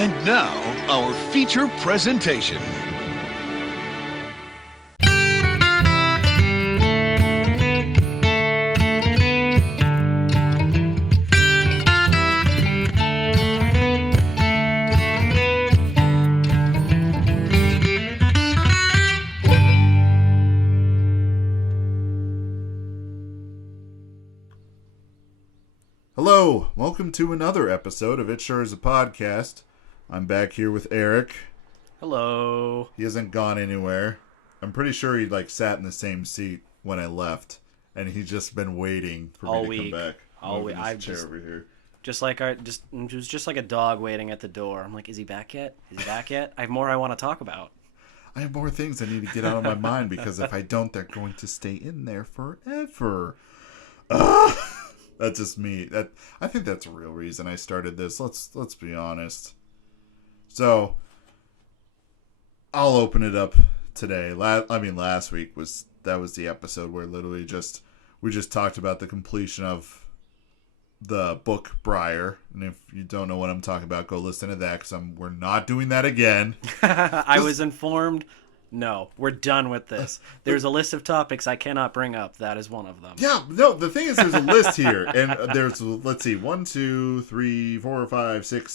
And now, our feature presentation. Hello, welcome to another episode of It Sure Is a Podcast. I'm back here with Eric. Hello. He hasn't gone anywhere. I'm pretty sure he sat in the same seat when I left, and he's just been waiting for all me week. to come back. All week. I've chair just over here. It was just like a dog waiting at the door. I'm like, is he back yet? Is he back yet? I have more I want to talk about. I have more things I need to get out of my mind because if I don't, they're going to stay in there forever. That's just me. I think that's a real reason I started this. Let's be honest. So, I'll open it up today. Last week was the episode where literally we just talked about the completion of the book Briar. And if you don't know what I'm talking about, go listen to that because we're not doing that again. I was informed. No, we're done with this. There's a list of topics I cannot bring up. That is one of them. Yeah, no, the thing is there's a list here. And there's, let's see, 1, 2, 3, 4, 5, 6,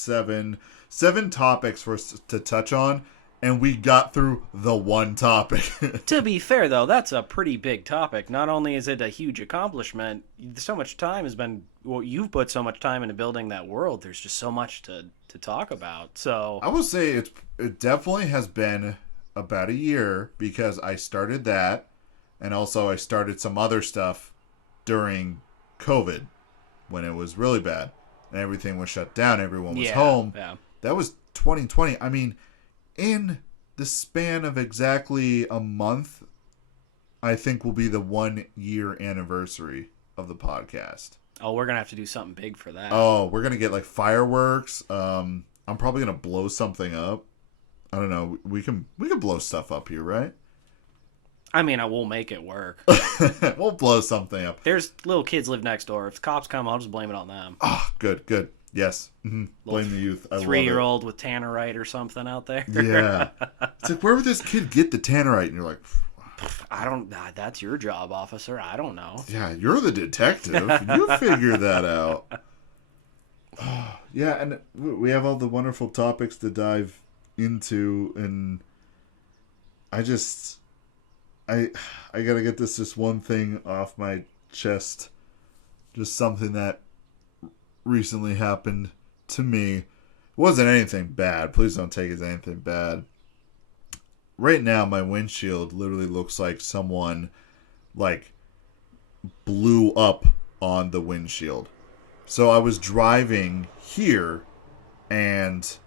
7 topics for us to touch on. And we got through the one topic. To be fair, though, that's a pretty big topic. Not only is it a huge accomplishment, so much time has been... Well, you've put so much time into building that world. There's just so much to talk about. So I will say it definitely has been about a year because I started that, and also I started some other stuff during COVID when it was really bad and everything was shut down. Everyone was home. Yeah. That was 2020. I mean, in the span of exactly a month, I think will be the 1 year anniversary of the podcast. Oh, we're going to have to do something big for that. Oh, we're going to get fireworks. I'm probably going to blow something up. I don't know. We can blow stuff up here, right? I mean, I will make it work. We'll blow something up. There's little kids live next door. If cops come, I'll just blame it on them. Oh, good. Yes. Mm-hmm. Blame the youth. I 3-year-old with tannerite or something out there. Yeah. It's like, where would this kid get the tannerite? And you're like, that's your job, officer. I don't know. Yeah, you're the detective. You figure that out. Oh, yeah, and we have all the wonderful topics to dive into, and I gotta get this one thing off my chest. Just something that recently happened to me. It wasn't anything bad. Please don't take it as anything bad. Right now, my windshield literally looks like someone blew up on the windshield. So I was driving here, and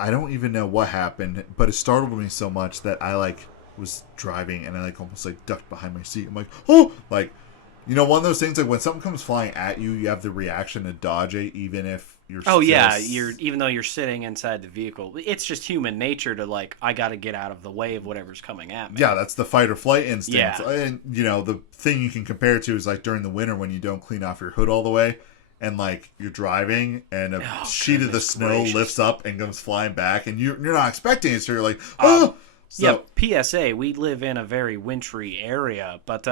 I don't even know what happened, but it startled me so much that I was driving and I almost ducked behind my seat. I'm like, oh, one of those things when something comes flying at you, you have the reaction to dodge it, even if you're. Oh yeah, even though you're sitting inside the vehicle, it's just human nature to I got to get out of the way of whatever's coming at me. Yeah, that's the fight or flight instinct. Yeah. And the thing you can compare it to is during the winter when you don't clean off your hood all the way. And you're driving, and a sheet of the snow lifts up and comes flying back, and you're not expecting it, so you're like, oh. So, yeah. PSA: we live in a very wintry area, but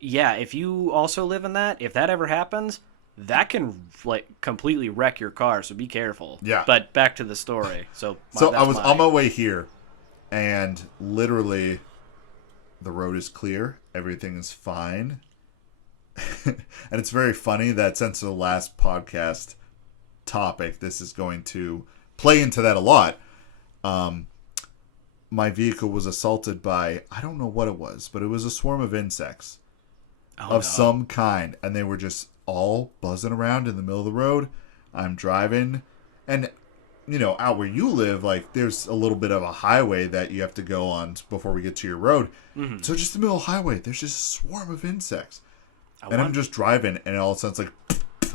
yeah, if you also live in that, if that ever happens, that can completely wreck your car. So be careful. Yeah. But back to the story. So I was on my way here, and literally, the road is clear, everything is fine. And it's very funny that since the last podcast topic, this is going to play into that a lot. My vehicle was assaulted by, I don't know what it was, but it was a swarm of insects some kind. And they were just all buzzing around in the middle of the road. I'm driving. And, out where you live, there's a little bit of a highway that you have to go on before we get to your road. Mm-hmm. So just the middle of the highway, there's just a swarm of insects. I'm just driving, and all of a sudden it's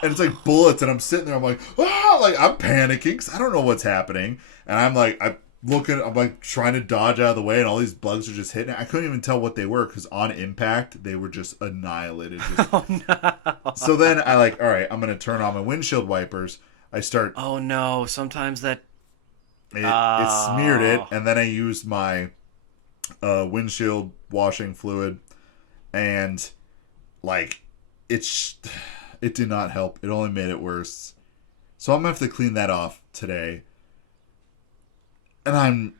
and it's bullets, and I'm sitting there, I'm I'm panicking, because I don't know what's happening, and I'm I'm like trying to dodge out of the way, and all these bugs are just hitting. I couldn't even tell what they were because on impact they were just annihilated. Oh no! So then I like, all right, I'm gonna turn on my windshield wipers. I start. Oh no! Sometimes that It smeared it, and then I used my windshield washing fluid, and like it did not help. It only made it worse. So I'm gonna have to clean that off today. And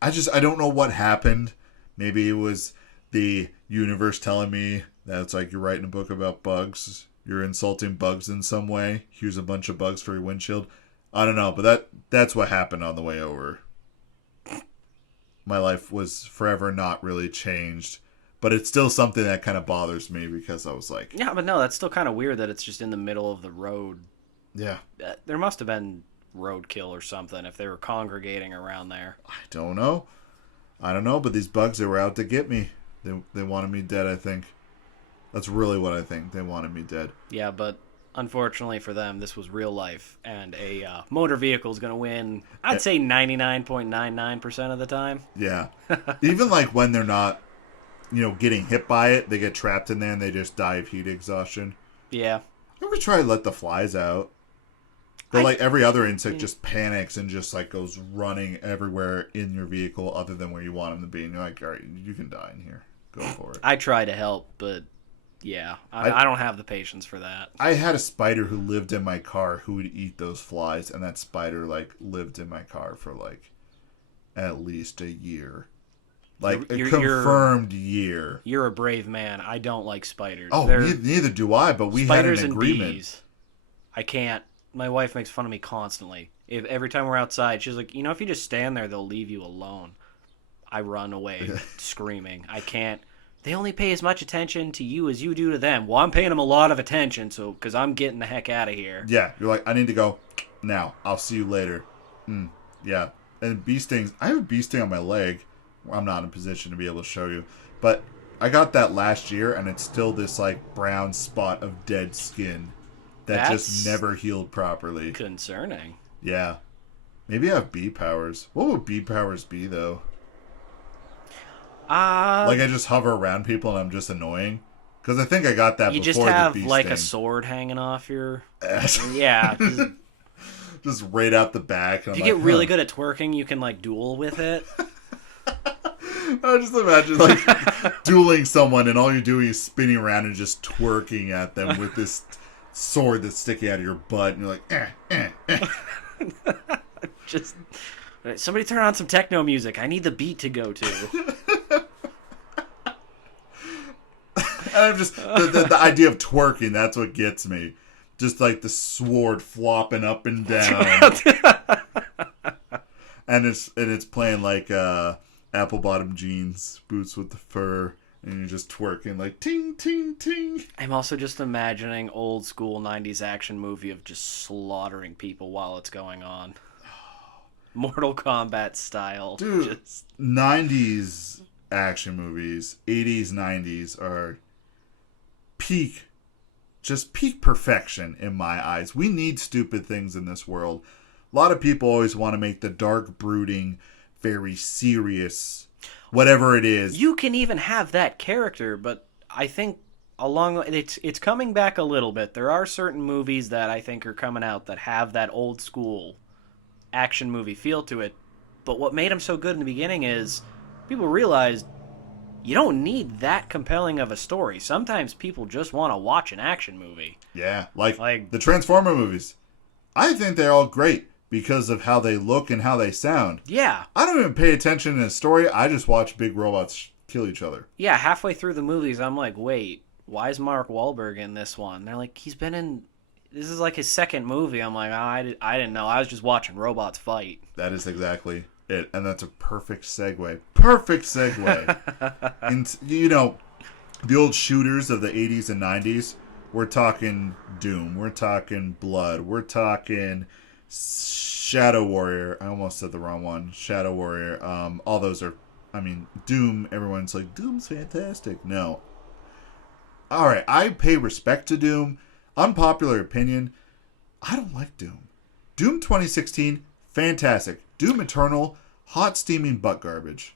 I don't know what happened. Maybe it was the universe telling me that it's like you're writing a book about bugs. You're insulting bugs in some way. Here's a bunch of bugs for your windshield. I don't know, but that's what happened on the way over. My life was forever not really changed. But it's still something that kind of bothers me because I was like... Yeah, but no, that's still kind of weird that it's just in the middle of the road. Yeah. There must have been roadkill or something if they were congregating around there. I don't know, but these bugs, they were out to get me. They wanted me dead, I think. That's really what I think. They wanted me dead. Yeah, but unfortunately for them, this was real life, and a motor vehicle is going to win, I'd say 99.99% of the time. Yeah. Even like when they're not, getting hit by it, they get trapped in there and they just die of heat exhaustion. Yeah. Ever try to let the flies out? But like every other insect just panics and just like goes running everywhere in your vehicle other than where you want them to be. And you're like, all right, you can die in here. Go for it. I try to help, but yeah, I don't have the patience for that. I had a spider who lived in my car who would eat those flies. And that spider like lived in my car for like at least a year. Like a confirmed year. You're a brave man. I don't like spiders. Oh, neither do I, but we had an agreement. Spiders and bees. I can't. My wife makes fun of me constantly. Every time we're outside, she's like, if you just stand there, they'll leave you alone. I run away screaming. I can't. They only pay as much attention to you as you do to them. Well, I'm paying them a lot of attention, because I'm getting the heck out of here. Yeah, you're like, I need to go now. I'll see you later. Yeah. And bee stings. I have a bee sting on my leg. I'm not in a position to be able to show you. But I got that last year, and it's still this like brown spot of dead skin that just never healed properly. Concerning. Yeah. Maybe I have bee powers. What would bee powers be, though? Like I just hover around people and I'm just annoying? Because I think I got that before the bee sting. You just have like a sword hanging off your... Yeah. Just right out the back. If you get really good at twerking, you can like duel with it. I just imagine like dueling someone and all you're doing is spinning around and just twerking at them with this sword that's sticking out of your butt, and you're like, Just somebody turn on some techno music. I need the beat to go to. And I'm just the idea of twerking. That's what gets me. Just like the sword flopping up and down, and it's playing like apple bottom jeans, boots with the fur. And you're just twerking like ting, ting, ting. I'm also just imagining old school 90s action movie of just slaughtering people while it's going on. Mortal Kombat style. Dude, 90s action movies, 80s, 90s are peak perfection in my eyes. We need stupid things in this world. A lot of people always want to make the dark, brooding, very serious... whatever it is. You can even have that character, but I think it's coming back a little bit. There are certain movies that I think are coming out that have that old school action movie feel to it. But what made them so good in the beginning is people realized you don't need that compelling of a story. Sometimes people just want to watch an action movie. Yeah, like the Transformer movies. I think they're all great. Because of how they look and how they sound. Yeah. I don't even pay attention to the story. I just watch big robots kill each other. Yeah, halfway through the movies, I'm like, wait, why is Mark Wahlberg in this one? They're like, he's been in... This is like his second movie. I'm like, oh, I didn't know. I was just watching robots fight. That is exactly it. And that's a perfect segue. Perfect segue. And, the old shooters of the 80s and 90s, we're talking Doom. We're talking Blood. We're talking... Shadow Warrior. I almost said the wrong one. Shadow Warrior. All those are... Doom, everyone's like, Doom's fantastic. No. Alright, I pay respect to Doom. Unpopular opinion, I don't like Doom. Doom 2016, fantastic. Doom Eternal, hot steaming butt garbage.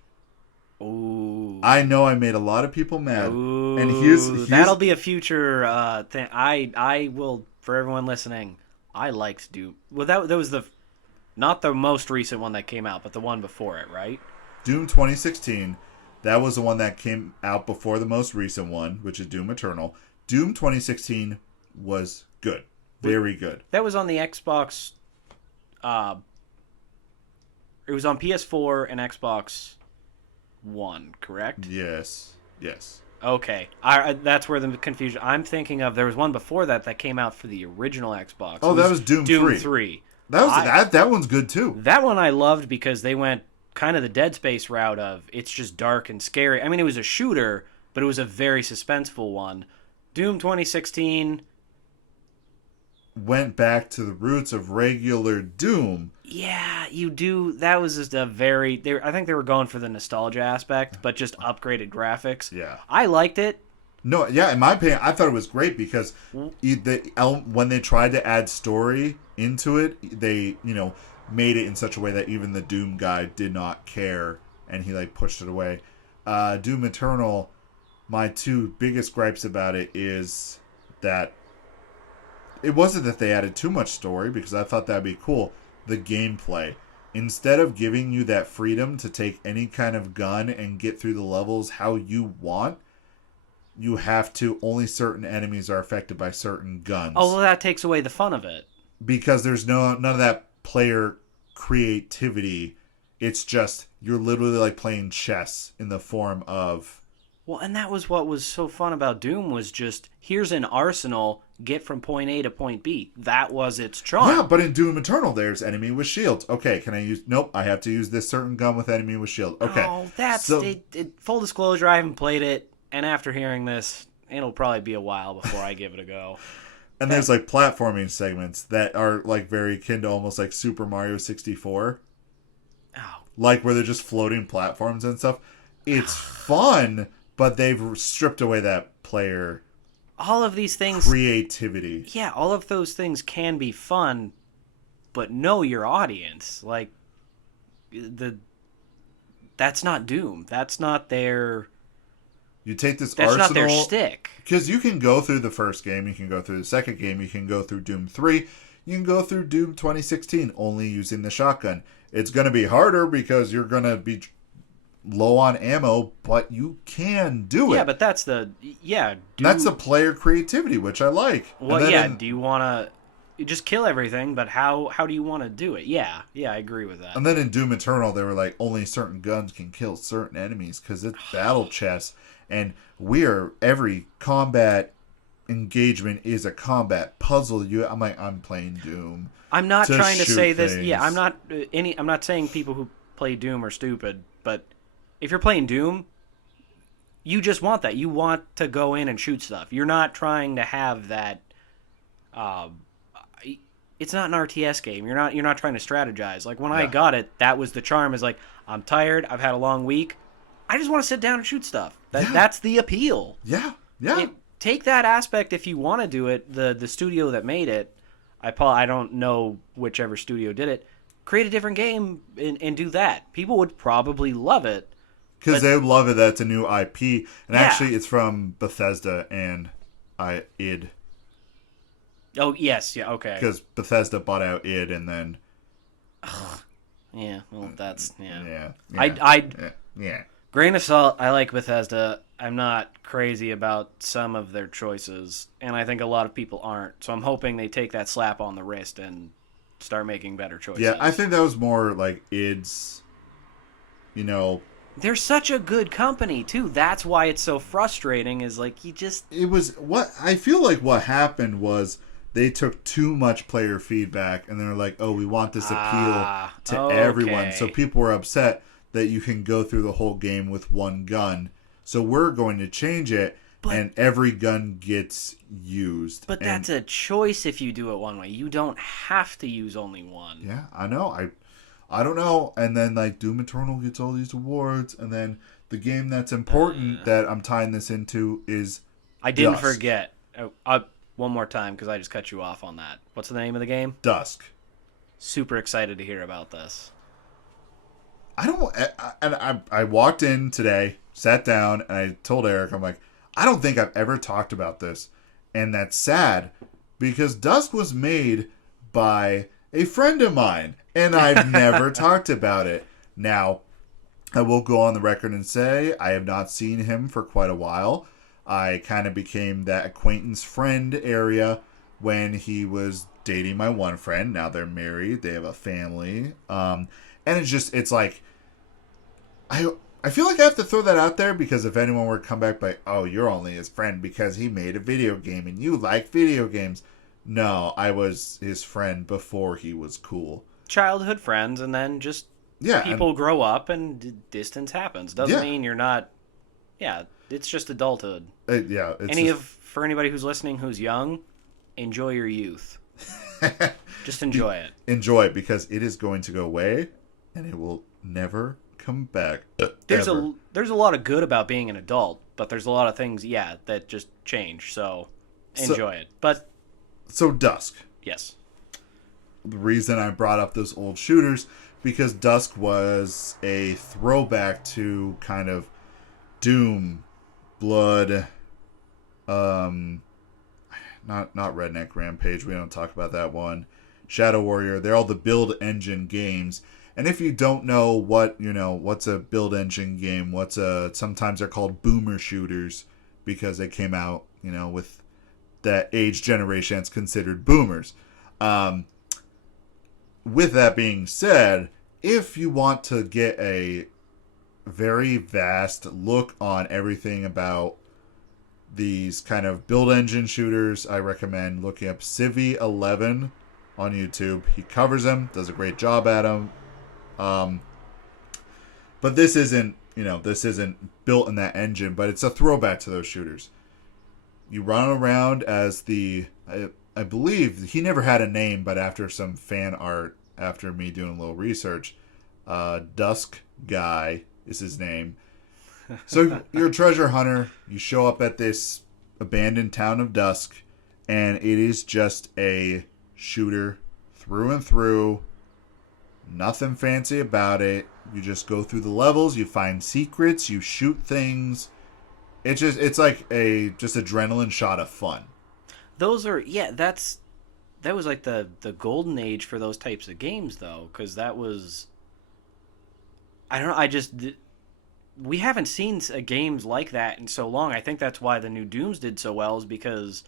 Ooh. I know I made a lot of people mad. Ooh. And here's that'll be a future thing. I will, for everyone listening, I liked Doom. Well, that was not the most recent one that came out, but the one before it, right? Doom 2016. That was the one that came out before the most recent one, which is Doom Eternal. Doom 2016 was good. Very good. That was on the Xbox. It was on PS4 and Xbox One, correct? Yes. Okay, that's where the confusion. I'm thinking of there was one before that came out for the original Xbox. Oh, that was Doom 3. That one's good too. That one I loved because they went kind of the Dead Space route of it's just dark and scary. I mean, it was a shooter, but it was a very suspenseful one. Doom 2016 went back to the roots of regular Doom. Yeah, you do. That was just a very... I think they were going for the nostalgia aspect, but just upgraded graphics. Yeah. I liked it. No, yeah, in my opinion, I thought it was great because when they tried to add story into it, they, made it in such a way that even the Doom guy did not care, and he, pushed it away. Doom Eternal, my two biggest gripes about it is that it wasn't that they added too much story, because I thought that'd be cool. The gameplay. Instead of giving you that freedom to take any kind of gun and get through the levels how you want, you have to, only certain enemies are affected by certain guns. Oh, well, that takes away the fun of it. Because there's none of that player creativity. It's just, you're literally playing chess in the form of... Well, and that was what was so fun about Doom, was just, here's an arsenal, get from point A to point B. That was its charm. Yeah, but in Doom Eternal, there's enemy with shields. Okay, can I use... Nope, I have to use this certain gun with enemy with shield. Okay. Oh, that's... full disclosure, I haven't played it, and after hearing this, it'll probably be a while before I give it a go. And there's platforming segments that are very akin to almost like Super Mario 64. Oh. Where they're just floating platforms and stuff. It's fun, but they've stripped away that player... All of these things... Creativity. Yeah, all of those things can be fun, but know your audience. That's not Doom. That's not their... You take this That's arsenal... not their shtick. Because you can go through the first game, you can go through the second game, you can go through Doom 3, you can go through Doom 2016 only using the shotgun. It's going to be harder because you're going to be low on ammo, but you can do it. Yeah, but that's the... Yeah. That's the player creativity, which I like. Well, yeah, do you want to... Just kill everything, but how do you want to do it? Yeah, I agree with that. And then in Doom Eternal, they were only certain guns can kill certain enemies because it's battle chess. And every combat engagement is a combat puzzle. I'm playing Doom. I'm not trying to say this. Things. Yeah, I'm not saying people who play Doom are stupid, but if you're playing Doom, you just want that. You want to go in and shoot stuff. You're not trying to have that. It's not an RTS game. You're not trying to strategize. When I got it, that was the charm. Is I'm tired. I've had a long week. I just want to sit down and shoot stuff. That's the appeal. Yeah. Take that aspect if you want to do it. The studio that made it, I don't know whichever studio did it, create a different game and do that. People would probably love it. Because they would love it that it's a new IP. And actually, it's from Bethesda and id. Oh, yes. Yeah, okay. Because Bethesda bought out id and then... Yeah, well, that's... Yeah. Yeah. Grain of salt, I like Bethesda. I'm not crazy about some of their choices, and I think a lot of people aren't. So I'm hoping they take that slap on the wrist and start making better choices. Yeah, I think that was more id's, They're such a good company, too. That's why it's so frustrating, is you just... It was... I feel like what happened was they took too much player feedback, and they're oh, we want this appeal to everyone. So people were upset that you can go through the whole game with one gun. So we're going to change it, and every gun gets used. But that's a choice if you do it one way. You don't have to use only one. Yeah, I know. I don't know. And then, Doom Eternal gets all these awards, and then the game that's important that I'm tying this into is I didn't Dusk. forget. One more time, because I just cut you off on that. What's the name of the game? Dusk. Super excited to hear about this. I don't, and I walked in today, sat down, and I told Eric, I'm like, I don't think I've ever talked about this. And that's sad because Dusk was made by a friend of mine, and I've never talked about it. Now, I will go on the record and say I have not seen him for quite a while. I kind of became that acquaintance friend area when he was dating my one friend. Now they're married. They have a family. And it's like, I feel like I have to throw that out there because if anyone were to come back like, oh, you're only his friend because he made a video game and you like video games. No, I was his friend before he was cool. Childhood friends, and then just people grow up and distance happens. Doesn't mean you're not. Yeah, it's just adulthood. For anybody who's listening who's young, enjoy your youth. Just enjoy it. Enjoy it because it is going to go away, and it will never come back. There's a lot of good about being an adult, but there's a lot of things, that just change. So enjoy it. But so Dusk. Yes. The reason I brought up those old shooters because Dusk was a throwback to kind of Doom, Blood, not Redneck Rampage. We don't talk about that one. Shadow Warrior. They're all the build engine games. And if you don't know what's a build engine game, sometimes they're called boomer shooters because they came out, with that age generation that's considered boomers. With that being said, if you want to get a very vast look on everything about these kind of build engine shooters, I recommend looking up Civi11 on YouTube. He covers them, does a great job at them. But this isn't built in that engine, but it's a throwback to those shooters. You run around as I believe he never had a name, but after some fan art, after me doing a little research, Dusk Guy is his name. So you're a treasure hunter. You show up at this abandoned town of Dusk, and it is just a shooter through and through. Nothing fancy about it. You just go through the levels. You find secrets. You shoot things. It's like just adrenaline shot of fun. Those are that was like the golden age for those types of games though, because that was I don't know. We haven't seen games like that in so long. I think that's why the new Dooms did so well, is because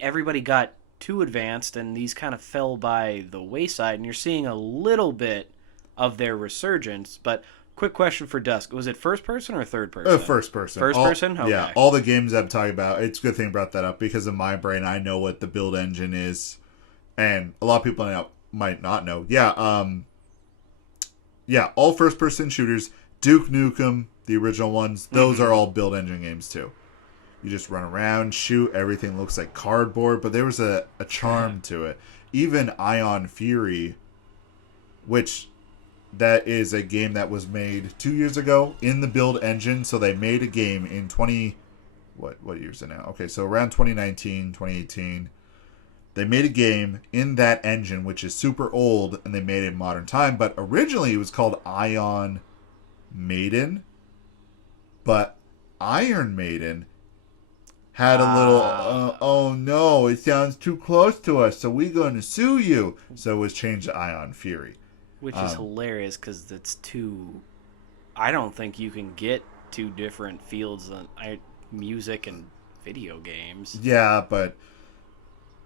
everybody got too advanced, and these kind of fell by the wayside. And you're seeing a little bit of their resurgence. But quick question for Dusk: was it first person or third person? First person. First person. Okay. Yeah, all the games I'm talking about. It's a good thing you brought that up because in my brain I know what the build engine is, and a lot of people might not know. All first person shooters. Duke Nukem, the original ones, those are all build engine games too. You just run around, shoot, everything looks like cardboard, but there was a charm to it. Even Ion Fury, which that is a game that was made 2 years ago in the build engine, so they made a game in what year is it now? Okay, so around 2019, 2018, they made a game in that engine, which is super old, and they made it in modern time, but originally it was called Ion Maiden, but Iron Maiden had a little oh no, it sounds too close to us, so we're going to sue you, so it was changed to Ion Fury, which is hilarious because it's I don't think you can get two different fields on music and video games. Yeah, but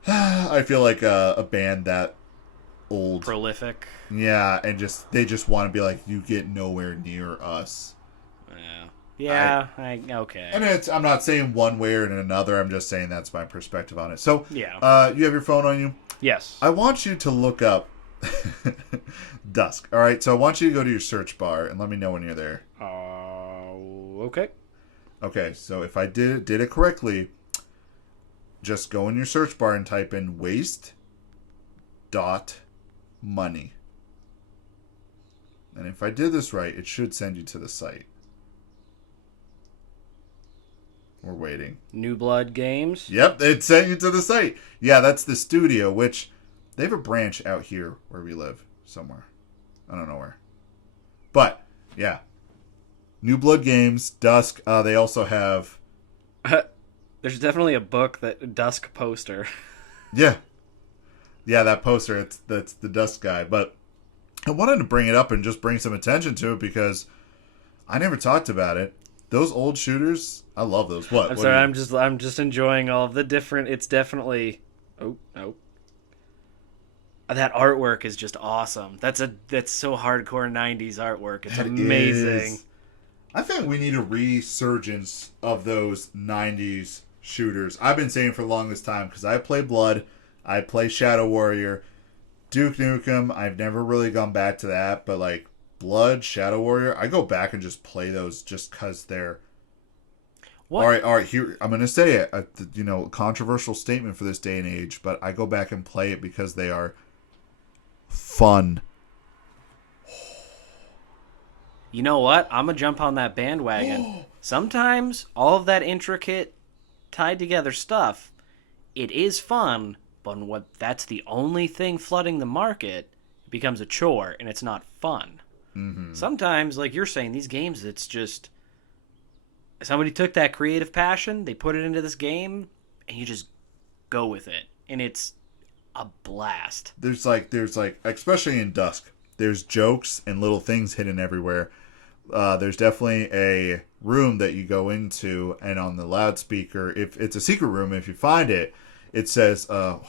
I feel like a band that old, prolific, and they just want to be like, you get nowhere near us. Okay. And I'm not saying one way or another. I'm just saying that's my perspective on it. So, you have your phone on you? Yes. I want you to look up Dusk. All right. So I want you to go to your search bar and let me know when you're there. Okay. Okay. So if I did it correctly, just go in your search bar and type in waste.money. And if I did this right, it should send you to the site. We're waiting. New Blood Games? Yep, it sent you to the site. Yeah, that's the studio, which they have a branch out here where we live somewhere. I don't know where. But yeah, New Blood Games, Dusk. They also have. There's definitely a book that Dusk poster. Yeah, that poster. That's the Dusk guy. But I wanted to bring it up and just bring some attention to it because I never talked about it. Those old shooters, I love those. What? I'm sorry, I'm just enjoying all of the different. It's definitely. Oh no. That artwork is just awesome. That's so hardcore '90s artwork. It's amazing. I think we need a resurgence of those '90s shooters. I've been saying for the longest time because I play Blood, I play Shadow Warrior, Duke Nukem. I've never really gone back to that, but like Blood, Shadow Warrior, I go back and just play those just because they're. What? All right. Here I'm gonna say it. Controversial statement for this day and age, but I go back and play it because they are fun. You know what? I'm gonna jump on that bandwagon. Sometimes all of that intricate, tied together stuff, it is fun, but when that's the only thing flooding the market, it becomes a chore and it's not fun. Mm-hmm. Sometimes, like you're saying, these games, it's just somebody took that creative passion, they put it into this game, and you just go with it, and it's a blast. There's like, especially in Dusk, there's jokes and little things hidden everywhere. There's definitely a room that you go into, and on the loudspeaker, if it's a secret room, if you find it, it says, I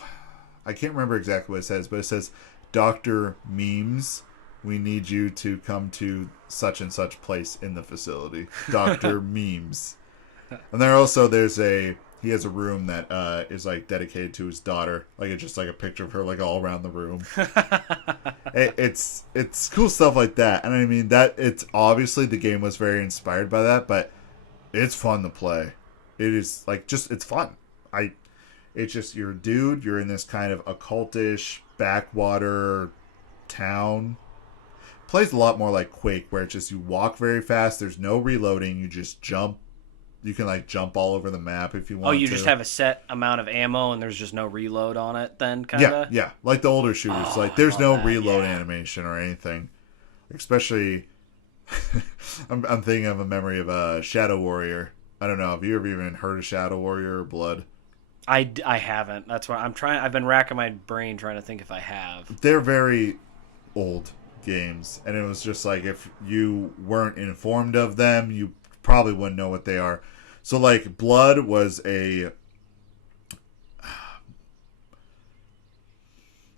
can't remember exactly what it says, but it says, Dr. Memes, we need you to come to such and such place in the facility. Dr. Memes. And he has a room that is like dedicated to his daughter. Like it's just like a picture of her like all around the room. It's cool stuff like that. And I mean that it's obviously the game was very inspired by that, but it's fun to play. It is like it's fun. It's just you're a dude, you're in this kind of occultish backwater town. Plays a lot more like Quake, where it's just you walk very fast, there's no reloading, you just jump. You can like jump all over the map if you want to. Oh, you just have a set amount of ammo and there's just no reload on it then, kind of? Yeah. Like the older shooters. Like there's no reload animation or anything. Especially, I'm thinking of a memory of Shadow Warrior. I don't know. Have you ever even heard of Shadow Warrior or Blood? I haven't. That's why I've been racking my brain trying to think if I have. They're very old games. And it was just like if you weren't informed of them, you probably wouldn't know what they are. So, like, Blood was it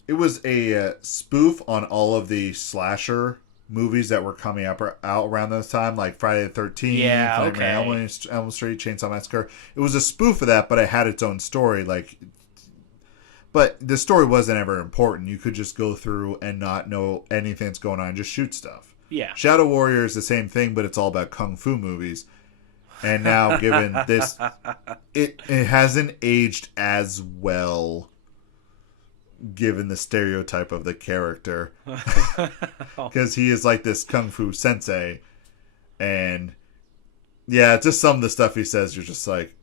was a spoof on all of the slasher movies that were coming out around this time, like Friday the 13th, Elm Street, Chainsaw Massacre. It was a spoof of that, but it had its own story. But the story wasn't ever important. You could just go through and not know anything that's going on and just shoot stuff. Yeah. Shadow Warrior is the same thing, but it's all about kung fu movies. And now, given this, it hasn't aged as well, given the stereotype of the character. Because he is like this kung fu sensei. And, yeah, just some of the stuff he says, you're just like,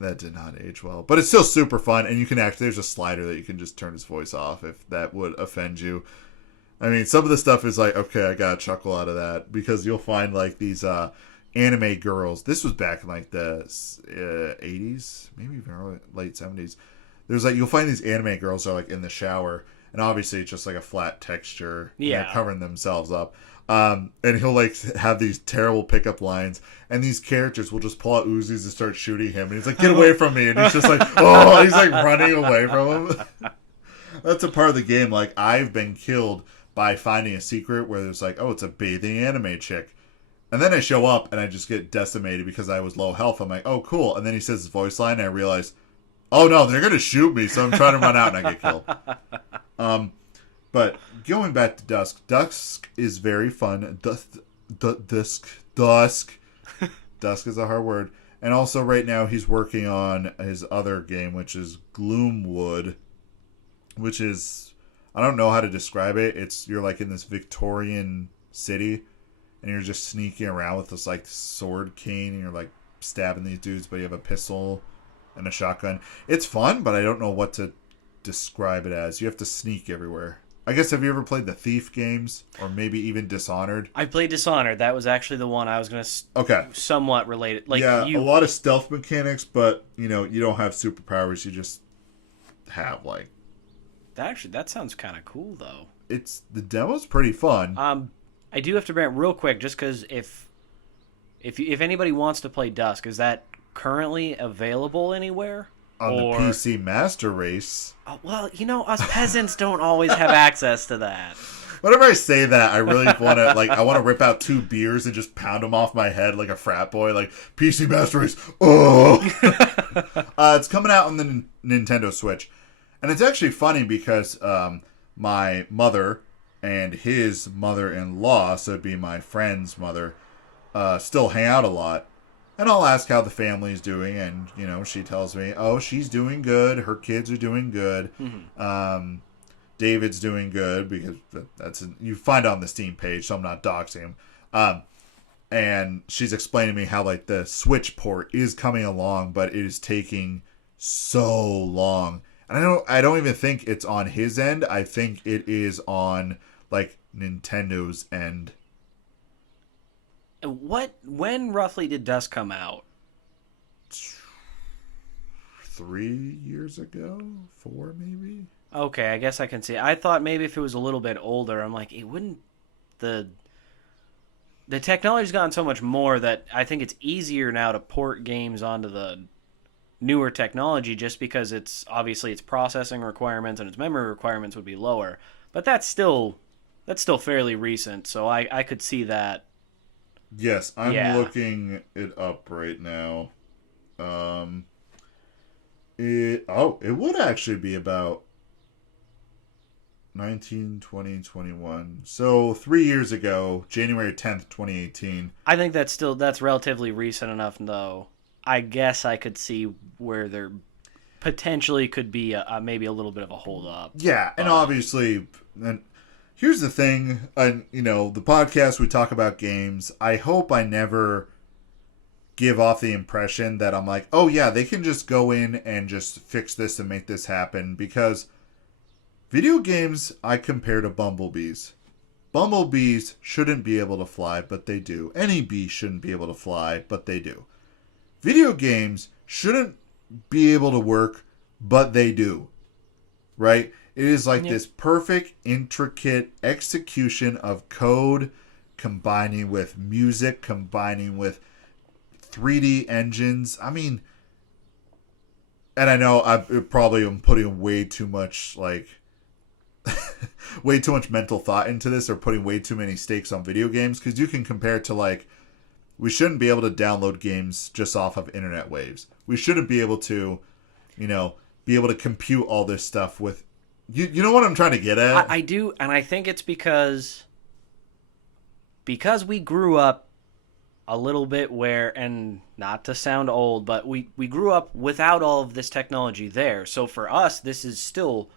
that did not age well. But it's still super fun, and you can there's a slider that you can just turn his voice off if that would offend you. I mean, some of the stuff is like, okay, I got a chuckle out of that. Because you'll find, like, these anime girls. This was back in, like, the 80s, maybe even early, late 70s. There's, like, you'll find these anime girls are, like, in the shower. And obviously it's just, like, a flat texture. Yeah. They're covering themselves up. And he'll, like, have these terrible pickup lines. And these characters will just pull out Uzis and start shooting him. And he's like, get away from me. And he's just like, oh, he's, like, running away from him. That's a part of the game. Like, I've been killed by finding a secret where there's like, oh, it's a bathing anime chick. And then I show up and I just get decimated because I was low health. I'm like, oh, cool. And then he says his voice line and I realize, oh, no, they're going to shoot me. So I'm trying to run out and I get killed. But going back to Dusk. Dusk is very fun. Dusk. Dusk is a hard word. And also right now he's working on his other game, which is Gloomwood, which is, I don't know how to describe it. You're like in this Victorian city, and you're just sneaking around with this like sword cane, and you're like stabbing these dudes, but you have a pistol and a shotgun. It's fun, but I don't know what to describe it as. You have to sneak everywhere. I guess, have you ever played the Thief games? Or maybe even Dishonored? I played Dishonored. That was actually the one I was going to somewhat relate it. Like, yeah, a lot of stealth mechanics, but, you don't have superpowers. You just have, like... That sounds kind of cool, though. The demo's pretty fun. I do have to bring it real quick, just because if anybody wants to play Dusk, is that currently available anywhere? On the PC Master Race. Oh, well, us peasants don't always have access to that. Whenever I say that, I really want to, I want to rip out 2 beers and just pound them off my head like a frat boy, like, PC Master Race, oh! It's coming out on the Nintendo Switch. And it's actually funny because my mother and his mother-in-law, so it'd be my friend's mother, still hang out a lot. And I'll ask how the family's doing, and, she tells me, oh, she's doing good, her kids are doing good, David's doing good, because you find it on the Steam page, so I'm not doxing him. And she's explaining to me how, the Switch port is coming along, but it is taking so long. And I don't even think it's on his end, I think it is on, Nintendo's end. When roughly did Dusk come out? 3 years ago? 4 maybe? Okay, I guess I can see. I thought maybe if it was a little bit older, I'm like, it wouldn't... The technology's gotten so much more that I think it's easier now to port games onto the newer technology, just because its processing requirements and its memory requirements would be lower. But that's still fairly recent, so I could see that. Yes, I'm looking it up right now. It would actually be about 19, 20, 21. So 3 years ago, January 10th, 2018. I think that's relatively recent enough, though. I guess I could see where there potentially could be maybe a little bit of a hold up. Yeah, and obviously, and here's the thing, the podcast, we talk about games. I hope I never give off the impression that I'm like, oh yeah, they can just go in and just fix this and make this happen, because video games I compare to bumblebees. Bumblebees shouldn't be able to fly, but they do. Any bee shouldn't be able to fly, but they do. Video games shouldn't be able to work, but they do. Right? It is this perfect, intricate execution of code, combining with music, combining with 3D engines. I mean, and I know I probably am putting way too much, way too much mental thought into this, or putting way too many stakes on video games, because you can compare it to, we shouldn't be able to download games just off of internet waves. We shouldn't be able to, be able to compute all this stuff with... You know what I'm trying to get at? I do, and I think it's because we grew up a little bit where, and not to sound old, but we grew up without all of this technology there. So for us, this is still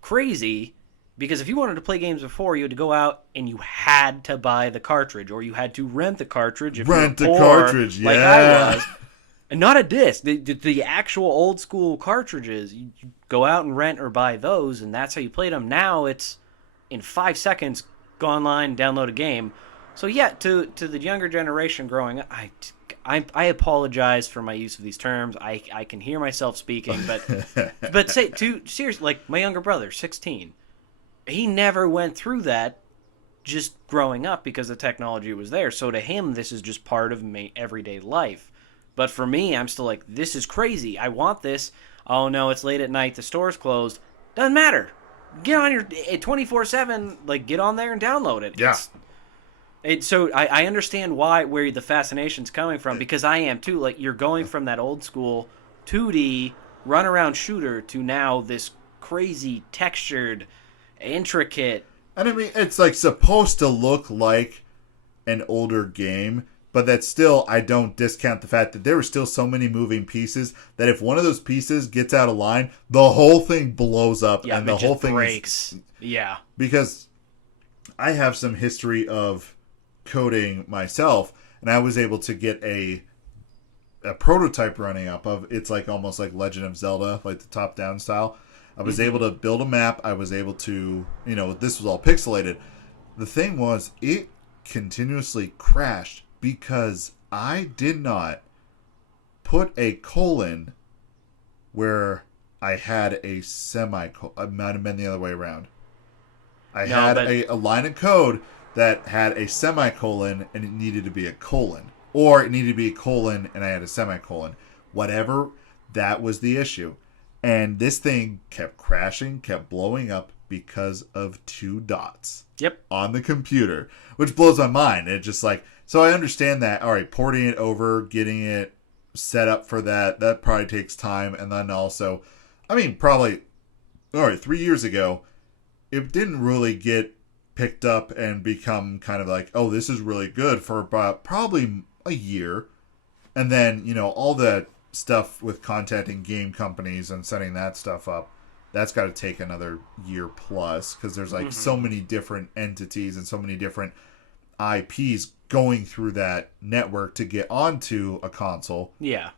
crazy, because if you wanted to play games before, you had to go out and you had to buy the cartridge, or you had to rent the cartridge if rent you were the poor, cartridge, like yeah. I was. And not a disc. The actual old school cartridges, you go out and rent or buy those, and that's how you played them. Now it's in 5 seconds, go online, download a game. So yeah, to the younger generation growing up, I apologize for my use of these terms. I can hear myself speaking, but seriously, like my younger brother, 16, he never went through that just growing up because the technology was there. So to him, this is just part of everyday life. But for me, I'm still like, this is crazy. I want this. Oh no, it's late at night. The store's closed. Doesn't matter. Get on your 24/7. Get on there and download it. Yeah. So I understand where the fascination's coming from, because I am too. You're going from that old school 2D run around shooter to now this crazy textured, intricate. And I mean, it's supposed to look like an older game. But that's still, I don't discount the fact that there are still so many moving pieces that if one of those pieces gets out of line, the whole thing blows up, and the whole thing breaks. Yeah. Because I have some history of coding myself, and I was able to get a prototype running up of, it's almost like Legend of Zelda, the top-down style. I was able to build a map. I was able to, this was all pixelated. The thing was, it continuously crashed because I did not put a colon where I had a semicolon. It might have been the other way around. I had a line of code that had a semicolon and it needed to be a colon. Or it needed to be a colon and I had a semicolon. Whatever, that was the issue. And this thing kept crashing, kept blowing up because of 2 dots. Yep. On the computer, which blows my mind. It's just like, so I understand that, all right, porting it over, getting it set up for that probably takes time. And then also, probably, all right, 3 years ago, it didn't really get picked up and become kind of like, oh, this is really good for about probably a year. And then, all the stuff with contacting game companies and setting that stuff up, that's got to take another year plus because there's like so many different entities and so many different IPs going through that network to get onto a console. Yeah.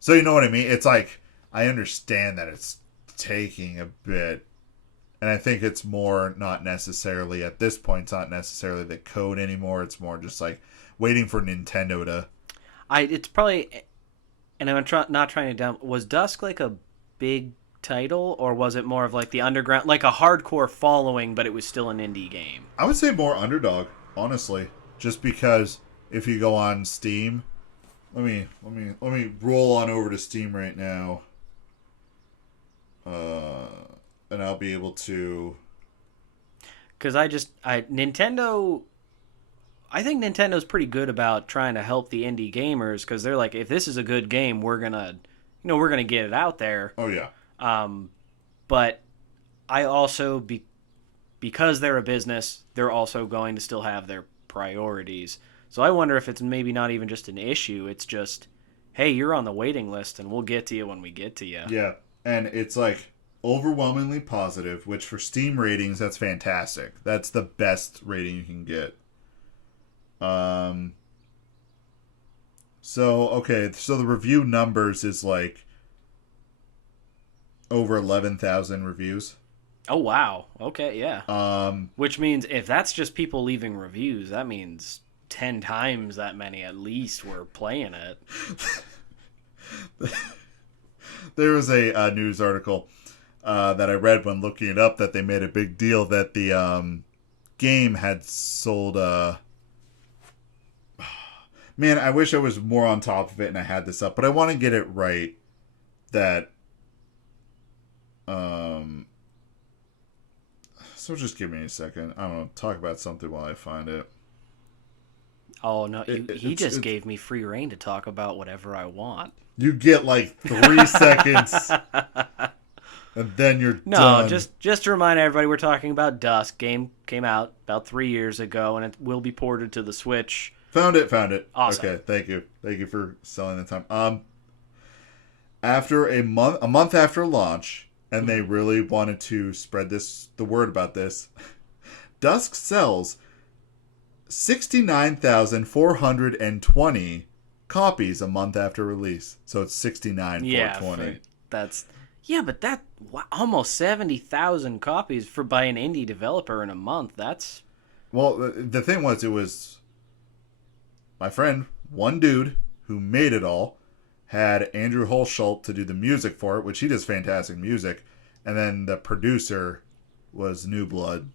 So you know what I mean? It's like, I understand that it's taking a bit. And I think it's more not necessarily, at this point, it's not necessarily the code anymore. It's more just like waiting for Nintendo to... It's probably... And I'm not trying to down... Was Dusk like a big title, or was it more of like the underground, like a hardcore following, but it was still an indie game? I would say more underdog, honestly. Just because if you go on Steam... Let me roll on over to Steam right now. And I'll be able to... Because Nintendo... I think Nintendo's pretty good about trying to help the indie gamers, because they're like, if this is a good game, we're gonna get it out there. Oh, yeah. But I also, because they're a business, they're also going to still have their priorities. So I wonder if it's maybe not even just an issue. It's just, hey, you're on the waiting list, and we'll get to you when we get to you. Yeah, and it's like overwhelmingly positive, which for Steam ratings, that's fantastic. That's the best rating you can get. So the review numbers is like over 11,000 reviews. Oh, wow. Okay, yeah. Which means if that's just people leaving reviews, that means 10 times that many at least were playing it. There was a news article that I read when looking it up that they made a big deal that the game had sold... Man, I wish I was more on top of it and I had this up, but I want to get it right that... So just give me a second. I don't know. Talk about something while I find it. Oh, no. He just gave me free reign to talk about whatever I want. You get like 3 seconds, and then you're done. No, just to remind everybody, we're talking about Dusk. Game came out about 3 years ago, and it will be ported to the Switch. Found it. Awesome. Okay, thank you for selling the time. After a month after launch, and they really wanted to spread the word about this, Dusk sells 69,420 copies a month after release. So it's 69,420. But that almost 70,000 copies by an indie developer in a month. That's... Well, the thing was, it was my friend, one dude who made it all, had Andrew Holschult to do the music for it, which he does fantastic music, and then the producer was New Blood.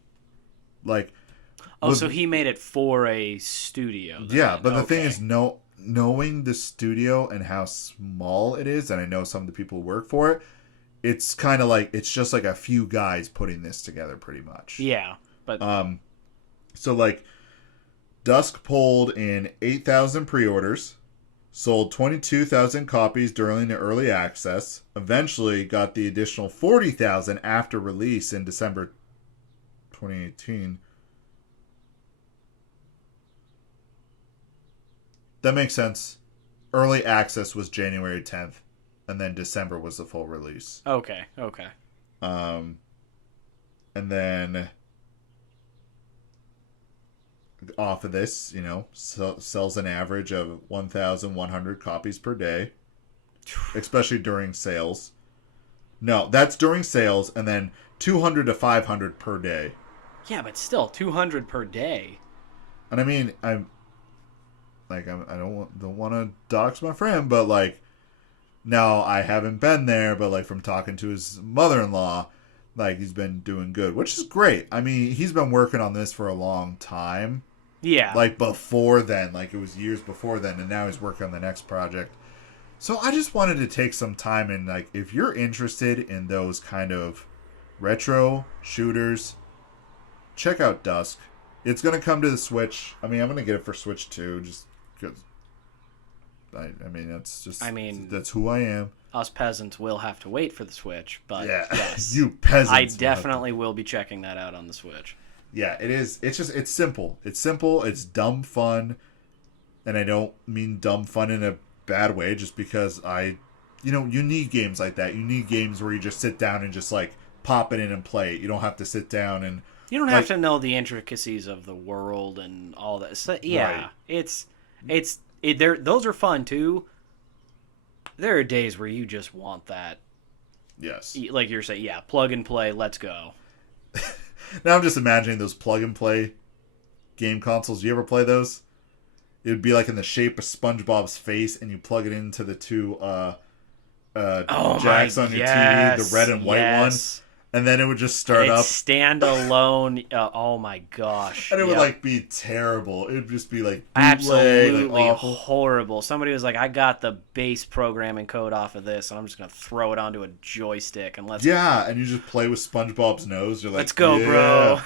So he made it for a studio. Then. Yeah, but the thing is, knowing the studio and how small it is, and I know some of the people who work for it, it's kind of like, it's just like a few guys putting this together pretty much. Yeah, but... So, Dusk pulled in 8,000 pre-orders, sold 22,000 copies during the early access, eventually got the additional 40,000 after release in December 2018. That makes sense. Early access was January 10th, and then December was the full release. Okay. And then off of this, sells an average of 1,100 copies per day, especially during sales. No, that's during sales, and then 200 to 500 per day. Yeah, but still 200 per day. And I mean, I don't want to dox my friend, but like, now I haven't been there, but like from talking to his mother-in-law, like he's been doing good, which is great. I mean, he's been working on this for a long time. Yeah. Like before then, like it was years before then, and now he's working on the next project. So I just wanted to take some time and like, if you're interested in those kind of retro shooters, check out Dusk. It's gonna come to the Switch. I mean, I'm gonna get it for Switch too, just because. I mean, that's who I am. Us peasants will have to wait for the Switch, but yeah, yes, you peasants. I definitely will be checking that out on the Switch. Yeah, it is. It's simple. It's simple. It's dumb fun, and I don't mean dumb fun in a bad way. Just because you need games like that. You need games where you just sit down and just like pop it in and play it. You don't have to sit down and. You don't have to know the intricacies of the world and all that. So, yeah, right. Those are fun too. There are days where you just want that. Yes. Like you're saying, yeah, plug and play, let's go. Now I'm just imagining those plug and play game consoles. You ever play those? It would be like in the shape of SpongeBob's face, and you plug it into the two jacks on your TV, the red and white one. And then it would just start up. Standalone. Oh my gosh. And it would like be terrible. It would just be like absolutely like horrible. Somebody was like, I got the base programming code off of this, and I'm just going to throw it onto a joystick. And and you just play with SpongeBob's nose. You're like, let's go, bro.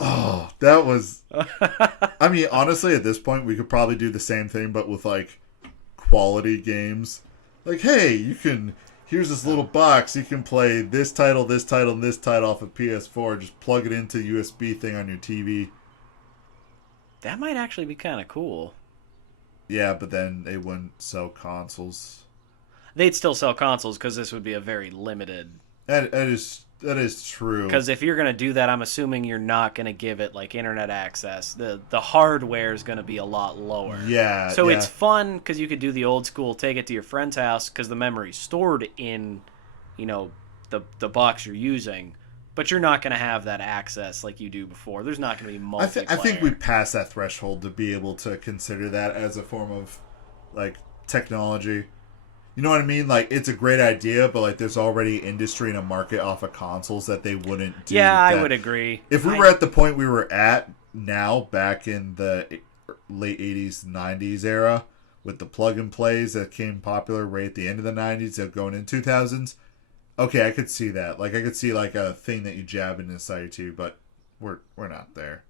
Oh, that was... I mean, honestly, at this point, we could probably do the same thing, but with like quality games. Like, hey, you can... Here's this little box. You can play this title, and this title off of PS4. Just plug it into the USB thing on your TV. That might actually be kind of cool. Yeah, but then they wouldn't sell consoles. They'd still sell consoles because this would be a very limited... That is true. Because if you're going to do that, I'm assuming you're not going to give it like internet access. The hardware is going to be a lot lower. Yeah. So it's fun because you could do the old school, take it to your friend's house because the memory's stored in, the box you're using. But you're not going to have that access like you do before. There's not going to be multiplayer. I think we passed that threshold to be able to consider that as a form of like technology. You know what I mean? Like, it's a great idea, but like, there's already industry and a market off of consoles that they wouldn't do. Yeah, that. I would agree. If we were at the point we were at now, back in the late 80s, 90s era, with the plug and plays that came popular right at the end of the 90s, going into 2000s, okay, I could see that. Like, I could see like a thing that you jab inside your TV, but we're not there.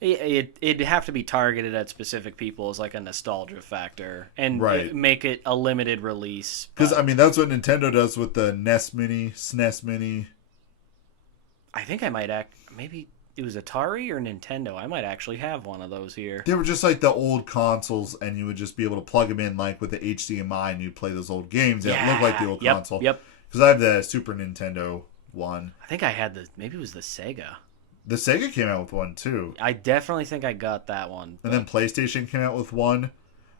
It'd have to be targeted at specific people as like a nostalgia factor and make it a limited release. Because, I mean, that's what Nintendo does with the NES Mini, SNES Mini. I think I might maybe it was Atari or Nintendo. I might actually have one of those here. They were just like the old consoles, and you would just be able to plug them in like with the HDMI, and you'd play those old games that look like the old console. Yep. Because I have the Super Nintendo one. I think I had maybe it was the Sega. The Sega came out with one, too. I definitely think I got that one. And then PlayStation came out with one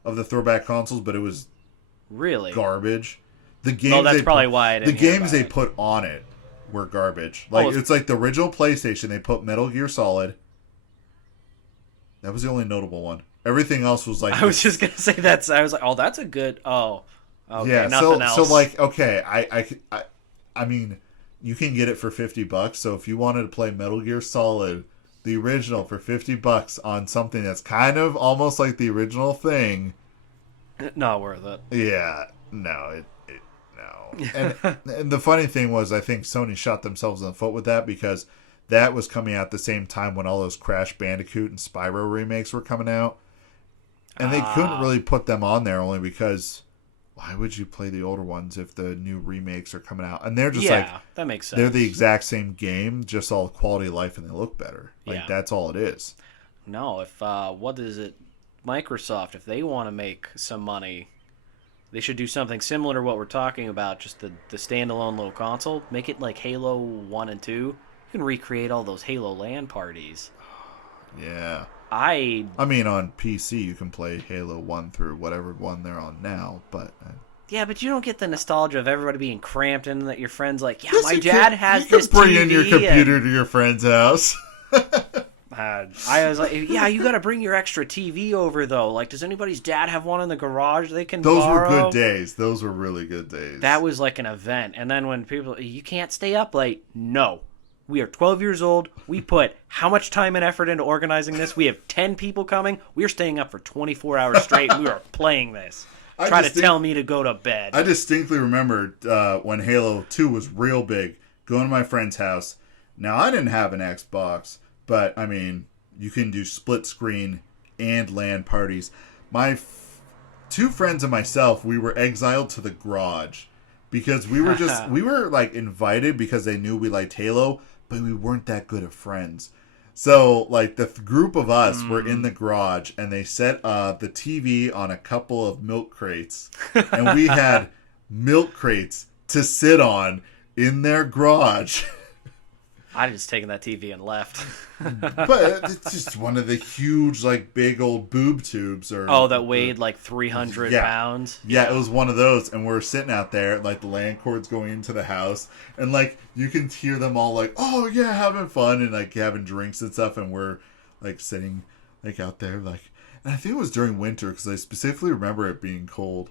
of the throwback consoles, but it was really garbage. The games that's probably why I didn't the games they put on it were garbage. Like, it's like the original PlayStation. They put Metal Gear Solid. That was the only notable one. Everything else was like... I was just going to say that. I was like, oh, that's a good... Oh, okay, yeah, nothing else. So, like, okay, I mean... You can get it for $50. So if you wanted to play Metal Gear Solid, the original, for $50 on something that's kind of almost like the original thing, not worth it. Yeah, no, no. And the funny thing was, I think Sony shot themselves in the foot with that because that was coming out at the same time when all those Crash Bandicoot and Spyro remakes were coming out, and they couldn't really put them on there only because. Why would you play the older ones if the new remakes are coming out? And they're just that makes sense. They're the exact same game, just all quality of life, and they look better. Like, that's all it is. No, if, what is it? Microsoft, if they want to make some money, they should do something similar to what we're talking about, just the standalone little console. Make it like Halo 1 and 2. You can recreate all those Halo LAN parties. Yeah. I mean, on PC, you can play Halo 1 through whatever one they're on now, but Yeah, but you don't get the nostalgia of everybody being cramped in, that your friend's like, yeah, Yes, my you dad can. has You this can bring TV. in your computer to your friend's house. I was like, yeah, you got to bring your extra TV over, though. Like, does anybody's dad have one in the garage they can Those borrow? were good days. Those were really good days. That was like an event. And then when people, you can't stay up late. No. We are 12 years old. We put how much time and effort into organizing this? We have 10 people coming. We are staying up for 24 hours straight. We are playing this. Try to tell me to go to bed. I distinctly remembered when Halo 2 was real big, going to my friend's house. Now, I didn't have an Xbox, but, I mean, you can do split screen and LAN parties. My two friends and myself, we were exiled to the garage because we were we were, like, invited because they knew we liked Halo, but we weren't that good of friends. So, like, the group of us were in the garage, and they set the TV on a couple of milk crates, and we had milk crates to sit on in their garage. I'd just taken that TV and left. But it's just one of the huge, like, big old boob tubes. That weighed like 300 pounds? Yeah, it was one of those, and we're sitting out there, like, the LAN cords going into the house, and, like, you can hear them all, like, oh, yeah, having fun, and, like, having drinks and stuff, and we're, like, sitting, like, out there, like, and I think it was during winter, because I specifically remember it being cold.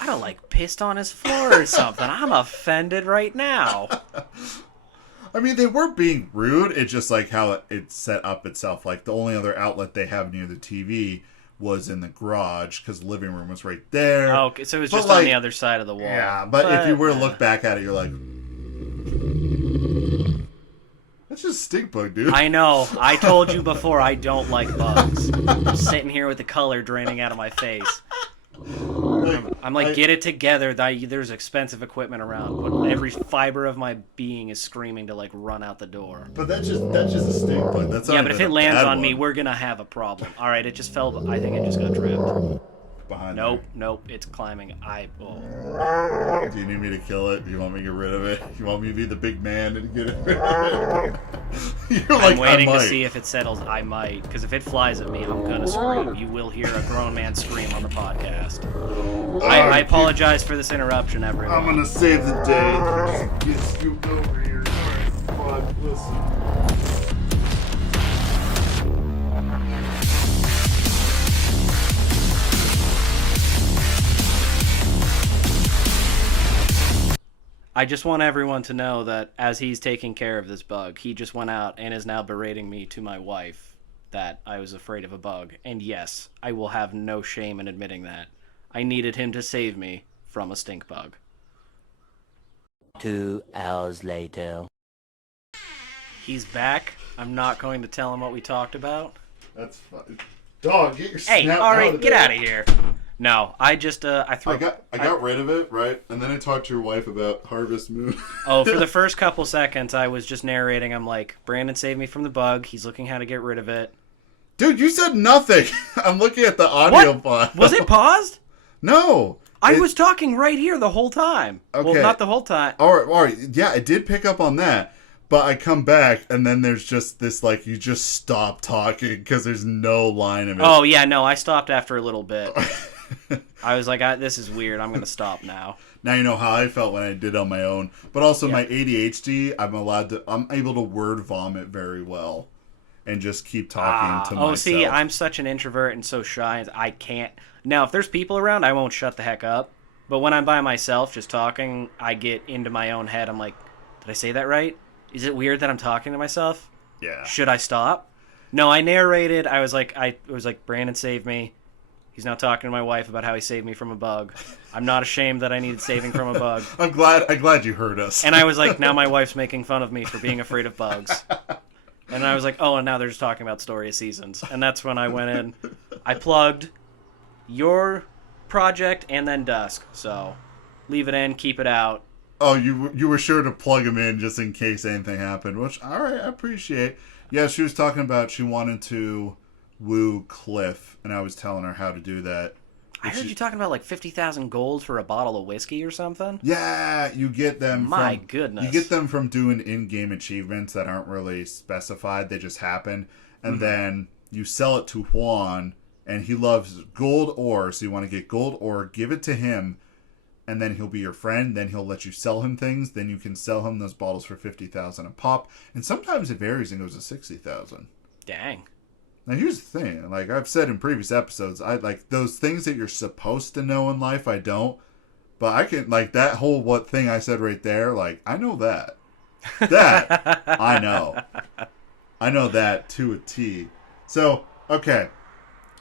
I don't like pissed on his floor or something. I'm offended right now. I mean, they weren't being rude. It's just like how it set up itself. Like, the only other outlet they have near the TV was in the garage because the living room was right there. Oh, okay, so it was just on the other side of the wall. Yeah, but if you were to look back at it, you're like, that's just a stink bug, dude. I know. I told you before I don't like bugs. I'm sitting here with the color draining out of my face. I'm like, get it together. There's expensive equipment around, but every fiber of my being is screaming to, like, run out the door. But that's just a stink bug. That's not yeah, but if it lands on me, one. we're gonna have a problem. All right, it just fell. I think it just got trapped. Behind Nope, it's climbing. Do you need me to kill it? Do you want me to get rid of it? You want me to be the big man and get it rid of it? You're like, I'm waiting to see if it settles. I might, because if it flies at me, I'm gonna scream. You will hear a grown man scream on the podcast. I apologize for this interruption, everyone. I'm gonna save the day. Just get scooped over here. Alright, fine, listen. I just want everyone to know that as he's taking care of this bug, he just went out and is now berating me to my wife that I was afraid of a bug. And yes, I will have no shame in admitting that. I needed him to save me from a stink bug. 2 hours later. He's back. I'm not going to tell him what we talked about. That's fine. Dog, get your snap Hey, all right, get there. out of here. No, I just I got rid of it, right? And then I talked to your wife about Harvest Moon. Oh, for the first couple seconds, I was just narrating. I'm like, Brandon saved me from the bug. He's looking how to get rid of it. Dude, you said nothing. I'm looking at the audio file. Was it paused? No. I was talking right here the whole time. Okay. Well, not the whole time. All right. Yeah, it did pick up on that. But I come back, and then there's just this, like, you just stop talking because there's no line of it. Oh, yeah, no, I stopped after a little bit. I was like, this is weird. I'm going to stop now. Now you know how I felt when I did on my own. But also my ADHD, I'm able to word vomit very well. And just keep talking to myself. Oh, see, I'm such an introvert and so shy. I can't. Now, if there's people around, I won't shut the heck up. But when I'm by myself just talking, I get into my own head. I'm like, did I say that right? Is it weird that I'm talking to myself? Yeah. Should I stop? No, I narrated. I was like, Brandon saved me. He's now talking to my wife about how he saved me from a bug. I'm not ashamed that I needed saving from a bug. I'm glad you heard us. And I was like, now my wife's making fun of me for being afraid of bugs. And I was like, oh, and now they're just talking about Story of Seasons. And that's when I went in. I plugged your project and then Dusk. So leave it in, keep it out. Oh, you were sure to plug him in just in case anything happened, which, all right, I appreciate. Yeah, she was talking about she wanted to woo Cliff, and I was telling her how to do that. I heard you talking about like 50,000 gold for a bottle of whiskey or something. Yeah, you get them My goodness. You get them from doing in-game achievements that aren't really specified. They just happen. And then you sell it to Juan, and he loves gold ore, so you want to get gold ore, give it to him, and then he'll be your friend. Then he'll let you sell him things. Then you can sell him those bottles for 50,000 a pop, and sometimes it varies and goes to 60,000. Dang. Now here's the thing, like I've said in previous episodes, I like those things that you're supposed to know in life. I don't, but I can, like, that whole what thing I said right there. Like, I know that I know that to a T. So okay,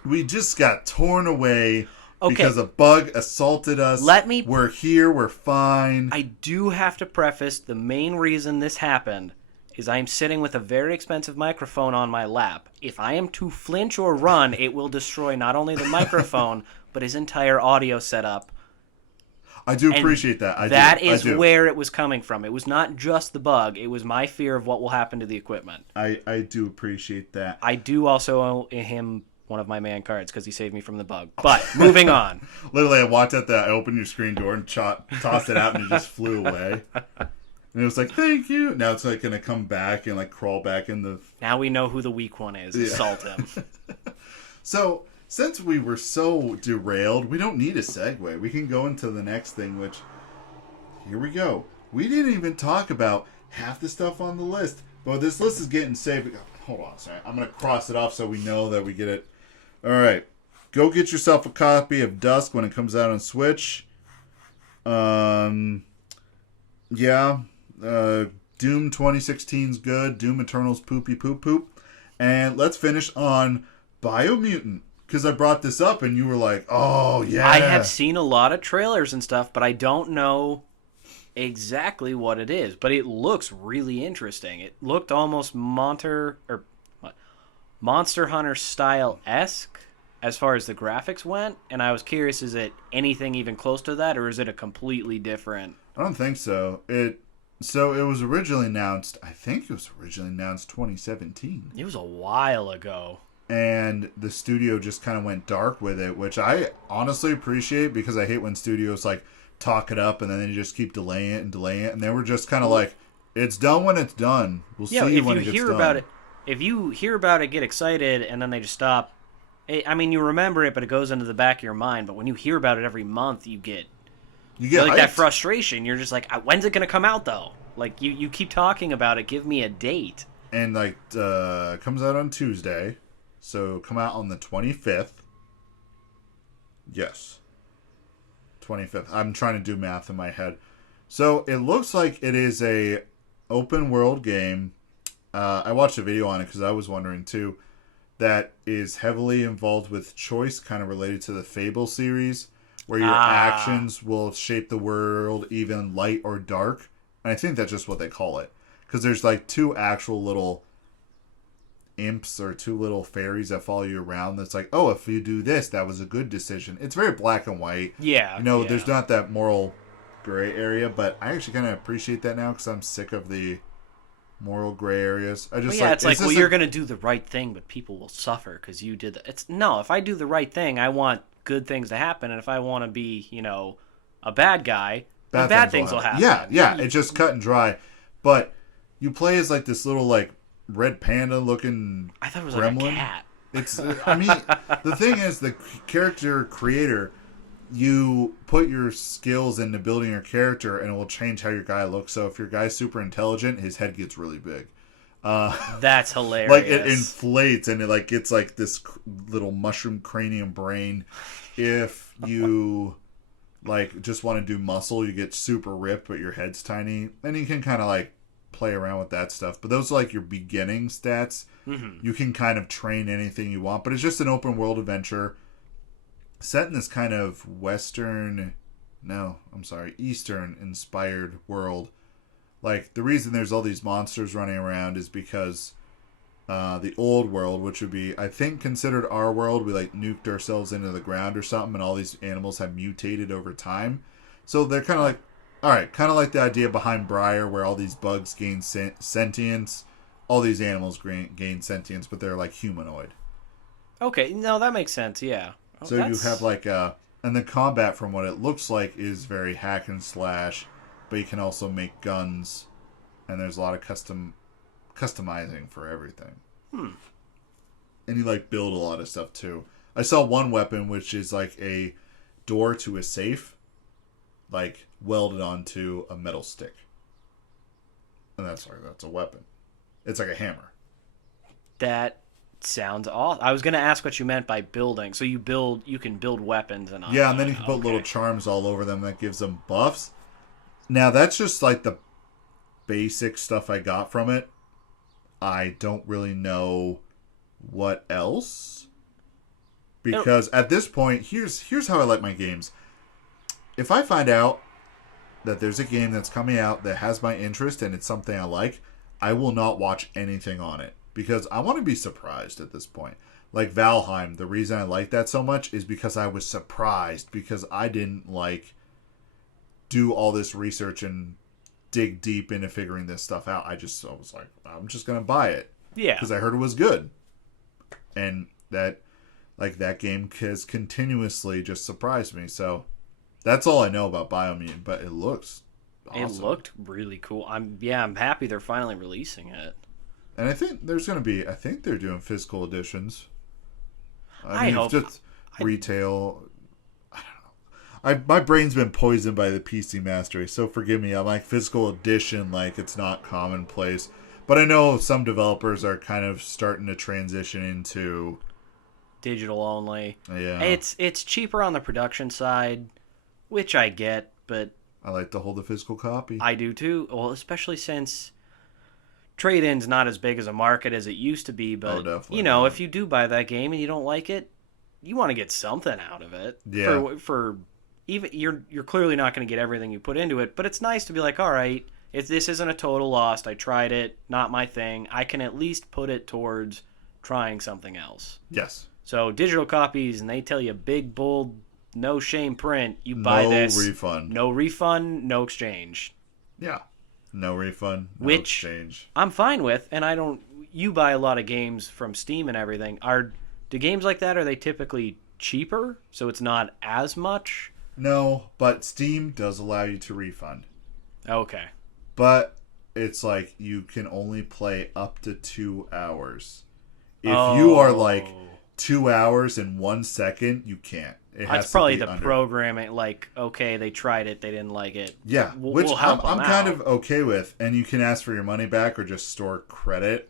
we just got torn away. Okay. Because a bug assaulted us. We're here. We're fine. I do have to preface, the main reason this happened is I'm sitting with a very expensive microphone on my lap. If I am to flinch or run, it will destroy not only the microphone, but his entire audio setup. I do appreciate that. That is where it was coming from. It was not just the bug. It was my fear of what will happen to the equipment. I do appreciate that. I do also owe him one of my man cards because he saved me from the bug. But moving on. Literally, I walked out I opened your screen door and tossed it out, and it just flew away. And it was like, thank you. Now it's like going to come back and like crawl back in the... Now we know who the weak one is. Yeah. Assault him. So, since we were so derailed, we don't need a segue. We can go into the next thing, which... Here we go. We didn't even talk about half the stuff on the list. But this list is getting saved. Hold on a second. I'm going to cross it off so we know that we get it. All right. Go get yourself a copy of Dusk when it comes out on Switch. Yeah. Doom 2016's good. Doom Eternal's poopy poop poop. And let's finish on Biomutant. Because I brought this up and you were like, oh, yeah. I have seen a lot of trailers and stuff, but I don't know exactly what it is. But it looks really interesting. It looked almost Monster Hunter style-esque as far as the graphics went. And I was curious, is it anything even close to that, or is it a completely different... I don't think so. It was originally announced, I think it was originally announced 2017. It was a while ago. And the studio just kind of went dark with it, which I honestly appreciate because I hate when studios like talk it up and then they just keep delaying it. And they were just kind of like, it's done when it's done. We'll see when it gets done. If you hear about it, get excited, and then they just stop. I mean, you remember it, but it goes into the back of your mind. But when you hear about it every month, you get like that frustration. You're just like, when's it going to come out, though? Like, you keep talking about it. Give me a date. And, like, it comes out on Tuesday. So, come out on the 25th. Yes. 25th. I'm trying to do math in my head. So, it looks like it is a open world game. I watched a video on it because I was wondering, too. That is heavily involved with choice, kind of related to the Fable series, where your actions will shape the world, even light or dark. And I think that's just what they call it. Because there's like two actual little imps or two little fairies that follow you around. That's like, oh, if you do this, that was a good decision. It's very black and white. Yeah. There's not that moral gray area, but I actually kind of appreciate that now because I'm sick of the moral gray areas. It's like, well, you're going to do the right thing, but people will suffer because you did that. No, if I do the right thing, I want good things to happen, and if I want to be, a bad guy, then bad things will happen. Yeah, it's just cut and dry. But you play as like this little like red panda looking I thought it was gremlin. Like a cat. It's I mean, the thing is, the character creator, you put your skills into building your character and it will change how your guy looks. So if your guy's super intelligent, his head gets really big. That's hilarious. Like it inflates and it like gets like this little mushroom cranium brain. If you like just want to do muscle, you get super ripped but your head's tiny. And you can kind of like play around with that stuff. But those are like your beginning stats. Mm-hmm. You can kind of train anything you want. But it's just an open world adventure set in this kind of Eastern inspired world. Like, the reason there's all these monsters running around is because the old world, which would be, I think, considered our world, we, like, nuked ourselves into the ground or something, and all these animals have mutated over time. So they're kind of like, alright, kind of like the idea behind Briar, where all these bugs gain sentience, all these animals gain sentience, but they're, like, humanoid. Okay, no, that makes sense, yeah. So you have, like, and the combat, from what it looks like, is very hack and slash, but you can also make guns, and there's a lot of customizing for everything. And you like build a lot of stuff too. I saw one weapon which is like a door to a safe, like welded onto a metal stick, and that's a weapon. It's like a hammer. That sounds awesome. I was going to ask what you meant by building. So you can build weapons and Yeah, and then you can put little charms all over them that gives them buffs. Now that's just like the basic stuff I got from it. I don't really know what else, because at this point, here's how I like my games. If I find out that there's a game that's coming out that has my interest and it's something I like, I will not watch anything on it, because I want to be surprised at this point. Like Valheim, the reason I like that so much is because I was surprised, because I didn't do all this research and dig deep into figuring this stuff out. I was like, I'm just gonna buy it. Yeah. Because I heard it was good. And that game has continuously just surprised me. So that's all I know about Biomutant, but it looks awesome. It looked really cool. I'm happy they're finally releasing it. And I think they're doing physical editions. I hope. Just retail. My brain's been poisoned by the PC Mastery, so forgive me. I'm like, physical edition, like, it's not commonplace. But I know some developers are kind of starting to transition into digital only. Yeah. It's cheaper on the production side, which I get, but I like to hold a physical copy. I do too. Well, especially since trade-in's not as big as a market as it used to be, but if you do buy that game and you don't like it, you want to get something out of it. Yeah. For even you're clearly not going to get everything you put into it, but it's nice to be like, all right, if this isn't a total loss, I tried it, not my thing, I can at least put it towards trying something else. Yes. So digital copies, and they tell you big, bold, no shame print, you buy this. No refund, no exchange. Yeah. No refund, no exchange. I'm fine with, and you buy a lot of games from Steam and everything. Do games like that, are they typically cheaper, so it's not as much? No, but Steam does allow you to refund. Okay. But it's like you can only play up to 2 hours. If you are like 2 hours and 1 second, you can't. That's probably the programming. Like, okay, they tried it, they didn't like it. Yeah, which I'm kind of okay with. And you can ask for your money back or just store credit.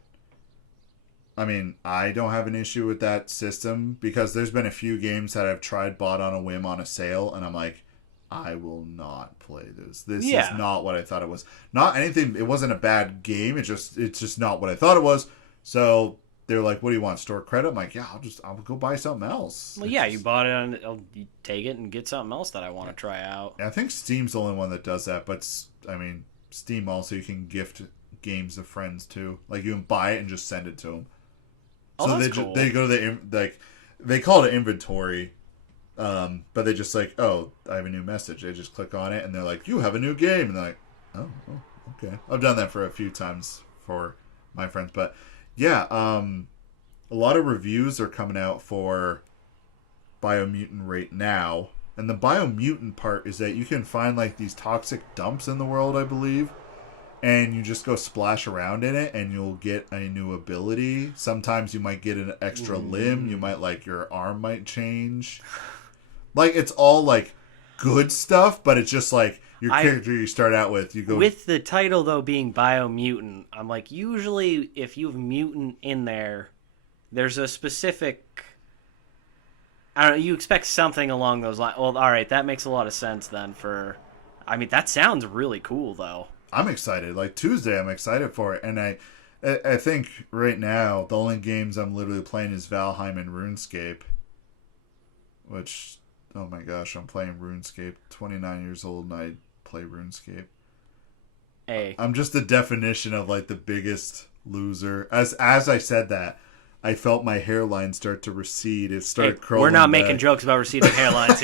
I mean, I don't have an issue with that system, because there's been a few games that I've tried, bought on a whim on a sale, and I'm like, I will not play this. This is not what I thought it was. Not anything. It wasn't a bad game. It's just not what I thought it was. So they're like, "What do you want? Store credit?" I'm like, "Yeah, I'll go buy something else." Well, you bought it, you take it and get something else that I want to try out. I think Steam's the only one that does that, but I mean, Steam also, you can gift games to friends too. Like, you can buy it and just send it to them. Oh, so that's cool. They go to they call it inventory. But they just like, oh, I have a new message. They just click on it and they're like, you have a new game. And they're like, oh, okay. I've done that for a few times for my friends. But yeah, a lot of reviews are coming out for Biomutant right now. And the Biomutant part is that you can find like these toxic dumps in the world, I believe. And you just go splash around in it and you'll get a new ability. Sometimes you might get an extra limb. You might your arm might change. Like, it's all, like, good stuff, but it's just, like, your character you start out with, you go... With the title, though, being Biomutant, I'm like, usually, if you have mutant in there, there's a specific... I don't know, you expect something along those lines. Well, all right, that makes a lot of sense, then, for... I mean, that sounds really cool, though. I'm excited. Like, Tuesday, I'm excited for it, and I think, right now, the only games I'm literally playing is Valheim and RuneScape, which... Oh my gosh, I'm playing RuneScape. 29 years old and I play RuneScape. Hey. I'm just the definition of like the biggest loser. As I said that, I felt my hairline start to recede. It started curling. We're not making jokes about receding hairlines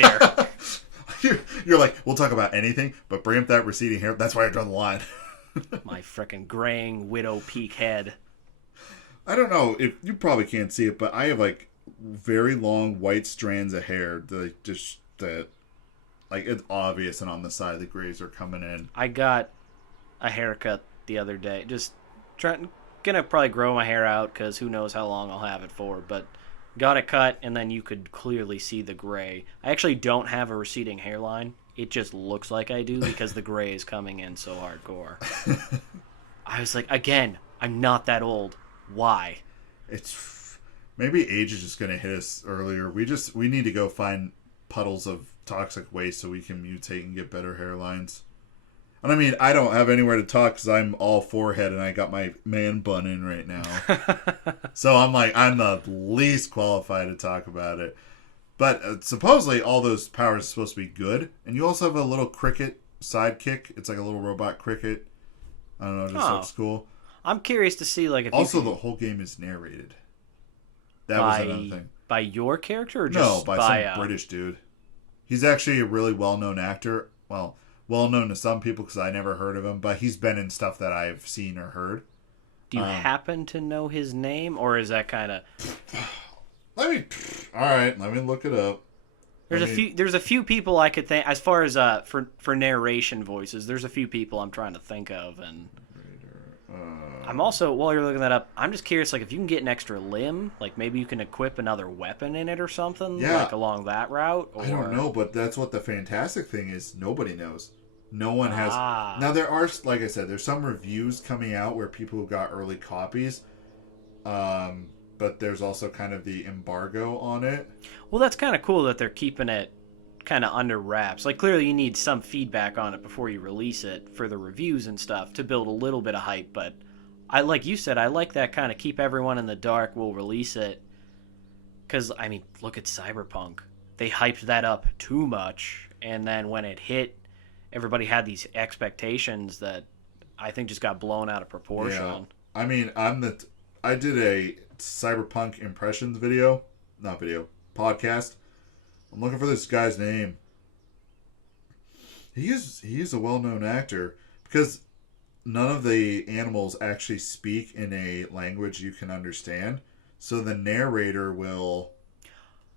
here. You're like, we'll talk about anything, but bring up that receding hair. That's why I draw the line. My frickin' graying widow peak head. I don't know if you probably can't see it, but I have like very long white strands of hair that it's obvious, and on the side the grays are coming in. I got a haircut the other day. Just gonna probably grow my hair out, because who knows how long I'll have it for. But got it cut, and then you could clearly see the gray. I actually don't have a receding hairline. It just looks like I do because the gray is coming in so hardcore. I was like, again, I'm not that old. Why? It's maybe age is just gonna hit us earlier. We need to go find puddles of toxic waste so we can mutate and get better hairlines. And I mean, I don't have anywhere to talk because I'm all forehead and I got my man bun in right now. So I'm like, I'm the least qualified to talk about it. But supposedly all those powers are supposed to be good. And you also have a little cricket sidekick. It's like a little robot cricket. I don't know, it just looks cool. I'm curious to see, like, if also the whole game is narrated. That was another thing. By your character or just by some British dude. He's actually a really well-known actor. Well known to some people because I never heard of him, but he's been in stuff that I've seen or heard. Do you happen to know his name, or is that kind of... Alright, let me look it up. There's a few people I could think, as far as for narration voices, there's a few people I'm trying to think of, and I'm also, while you're looking that up, I'm just curious, like, if you can get an extra limb, like maybe you can equip another weapon in it or something, like along that route. Or... I don't know, but that's what the fantastic thing is. Nobody knows. No one has. Now there are, like I said, there's some reviews coming out where people who got early copies, but there's also kind of the embargo on it. Well, that's kind of cool that they're keeping it kind of under wraps. Like, clearly you need some feedback on it before you release it for the reviews and stuff to build a little bit of hype, but like you said, I like that kind of keep everyone in the dark, we'll release it. Because, I mean, look at Cyberpunk. They hyped that up too much, and then when it hit, everybody had these expectations that I think just got blown out of proportion. Yeah. I mean, I did a Cyberpunk impressions podcast. I'm looking for this guy's name. He's a well-known actor because none of the animals actually speak in a language you can understand. So the narrator will...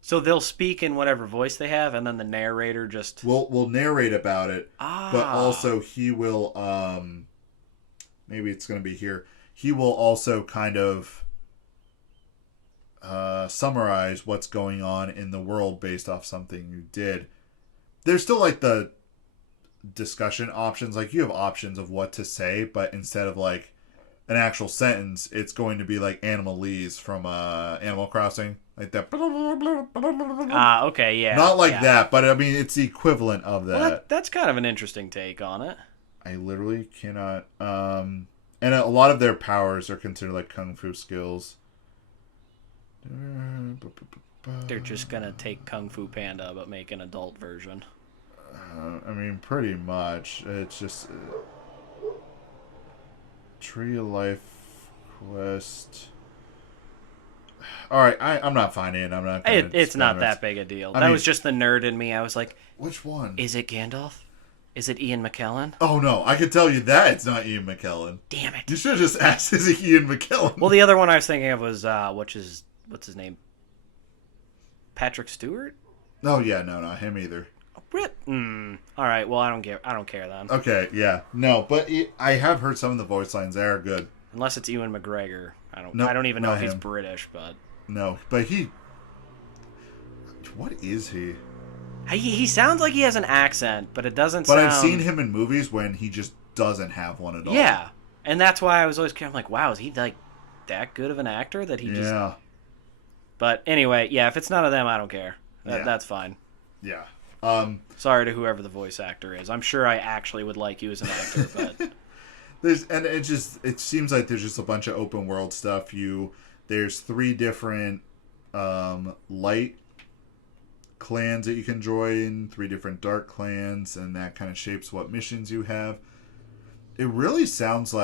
So they'll speak in whatever voice they have, and then the narrator just... will narrate about it. But also he will... maybe it's going to be here. He will also kind of... summarize what's going on in the world based off something you did. There's still like the discussion options, like you have options of what to say, but instead of like an actual sentence, it's going to be like Animalese from Animal Crossing, like that. Okay, yeah. Not like that, but I mean it's the equivalent of that. Well, that's kind of an interesting take on it. I literally cannot. And a lot of their powers are considered like kung fu skills. They're just gonna take Kung Fu Panda but make an adult version. I mean, pretty much. It's just Tree of Life quest. All right, I'm not finding it. I'm not. It's not that big a deal. That was just the nerd in me. I was like, which one? Is it Gandalf? Is it Ian McKellen? Oh no, I can tell you that it's not Ian McKellen. Damn it! You should have just asked, is it Ian McKellen? Well, the other one I was thinking of was what's his name? Patrick Stewart? Oh yeah, no, not him either. All right, well I don't care then. Okay, yeah, no, but I have heard some of the voice lines. They are good. Unless it's Ewan McGregor. I don't even know if he's him. British, but no, but what is he? He sounds like he has an accent, but it doesn't. But I've seen him in movies when he just doesn't have one at all. Yeah, and that's why I was always kind of like, wow, is he like that good of an actor that he just? Yeah. But anyway, yeah, if it's none of them, I don't care. That's fine. Yeah. Sorry to whoever the voice actor is. I'm sure I actually would like you as an actor, but it seems like there's just a bunch of open world stuff. There's 3 different light clans that you can join, 3 different dark clans, and that kind of shapes what missions you have. It really sounds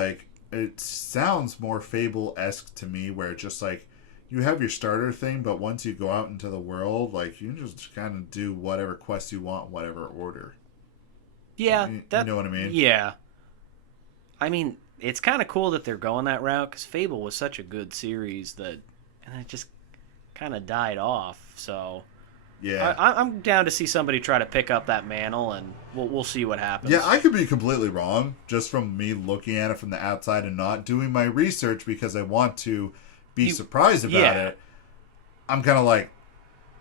more Fable-esque to me, where it's just like you have your starter thing, but once you go out into the world, like you just kind of do whatever quest you want, whatever order. Yeah, you know what I mean? Yeah. I mean, it's kind of cool that they're going that route, because Fable was such a good series and it just kind of died off. So yeah, I'm down to see somebody try to pick up that mantle, and we'll see what happens. Yeah, I could be completely wrong, just from me looking at it from the outside and not doing my research because I want to be surprised about it. I'm kind of like,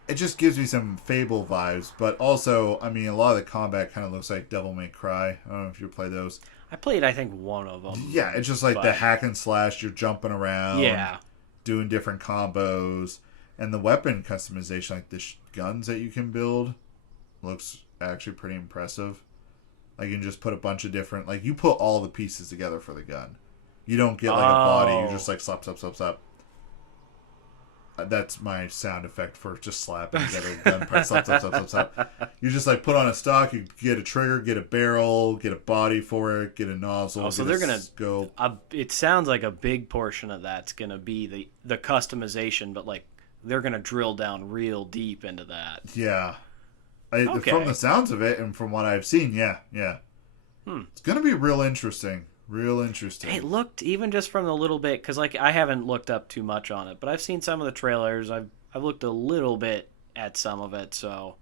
it just gives me some Fable vibes, but also, I mean, a lot of the combat kind of looks like Devil May Cry. I don't know if you play those. I played, I think, one of them. Yeah, it's just like the hack and slash. You're jumping around, Yeah. doing different combos, and the weapon customization, like the guns that you can build, looks actually pretty impressive. Like you can just put a bunch of different, like you put all the pieces together for the gun. You don't get like a body. You just like slap, slap, slap, slap. That's my sound effect for just slapping together a gun part. Slap, slap, slap, slap, slap. You just like put on a stock. You get a trigger, get a barrel, get a body for it, get a nozzle. Oh, so they're gonna go. It sounds like a big portion of that's gonna be the customization, but like they're gonna drill down real deep into that. Yeah. Okay. From the sounds of it and from what I've seen, yeah. It's gonna be real interesting. It looked, even just from the little bit, because like I haven't looked up too much on it, but I've seen some of the trailers. I've looked a little bit at some of it, so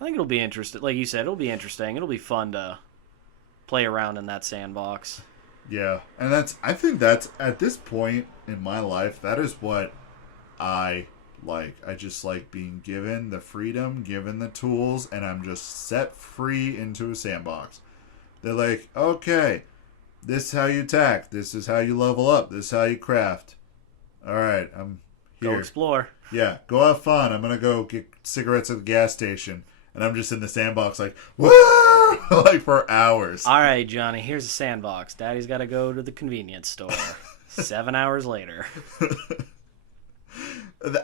I think it'll be interesting. Like you said, it'll be interesting. It'll be fun to play around in that sandbox. Yeah, and I think that's at this point in my life, that is what I like. I just like being given the freedom, given the tools, and I'm just set free into a sandbox. They're like, okay, this is how you attack. This is how you level up. This is how you craft. All right, I'm here. Go explore. Yeah, go have fun. I'm going to go get cigarettes at the gas station. And I'm just in the sandbox like, woo! Like for hours. All right, Johnny, here's a sandbox. Daddy's got to go to the convenience store. 7 hours later.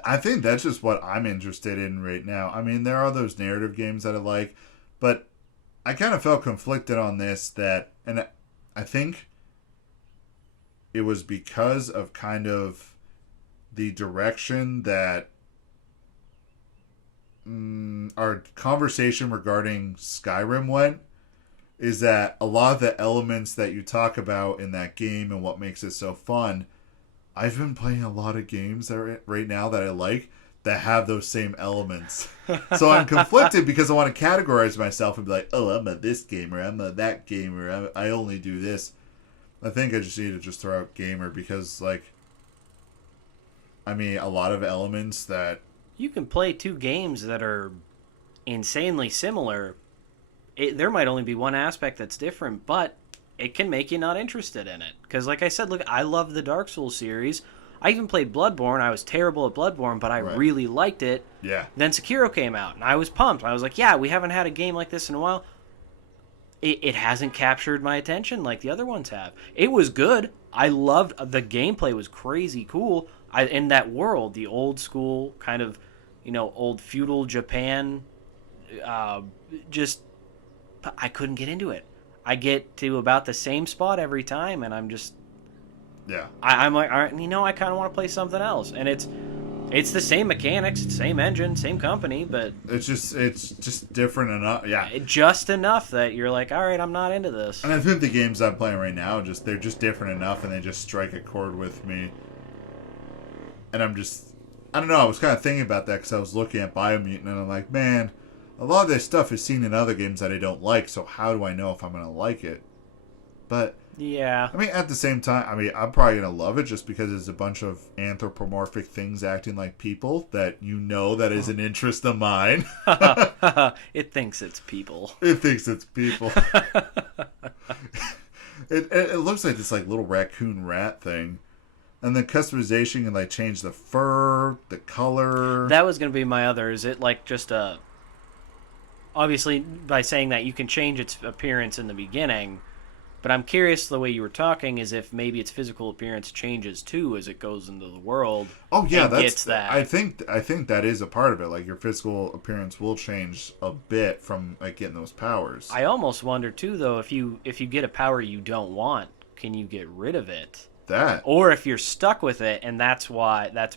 I think that's just what I'm interested in right now. I mean, there are those narrative games that I like, but I kind of felt conflicted on this and I think it was because of kind of the direction that our conversation regarding Skyrim went, is that a lot of the elements that you talk about in that game and what makes it so fun, I've been playing a lot of games right now that I like that have those same elements. So I'm conflicted because I want to categorize myself and be like, oh, I'm a this gamer, I'm a that gamer, I only do this. I think I just need to just throw out gamer because, like, I mean, a lot of elements that... You can play two games that are insanely similar. There might only be one aspect that's different, but it can make you not interested in it. Because, like I said, look, I love the Dark Souls series. I even played Bloodborne. I was terrible at Bloodborne, but I really liked it. Yeah. Then Sekiro came out, and I was pumped. I was like, yeah, we haven't had a game like this in a while. It hasn't captured my attention like the other ones have. It was good. I loved... The gameplay was crazy cool. In that world, the old school kind of, old feudal Japan, but I couldn't get into it. I get to about the same spot every time, and I'm just... Yeah. I'm like, all right, I kind of want to play something else. And it's the same mechanics, same engine, same company, but... It's just different enough, yeah. Just enough that you're like, all right, I'm not into this. And I think the games I'm playing right now, they're just different enough, and they just strike a chord with me. And I'm just... I don't know, I was kind of thinking about that because I was looking at Biomutant, and I'm like, man, a lot of this stuff is seen in other games that I don't like, so how do I know if I'm going to like it? But... Yeah. I mean, at the same time, I'm probably going to love it just because it's a bunch of anthropomorphic things acting like people that that is an interest of mine. It thinks it's people. It thinks it's people. It looks like this like little raccoon rat thing. And the customization can like change the fur, the color. That was going to be my other. Is it like just a... Obviously, by saying that, you can change its appearance in the beginning... But I'm curious, the way you were talking, is if maybe its physical appearance changes too as it goes into the world. Oh yeah, that's that. I think that is a part of it. Like your physical appearance will change a bit from like getting those powers. I almost wonder too, though, if you get a power you don't want, can you get rid of it? That. Or if you're stuck with it, and that's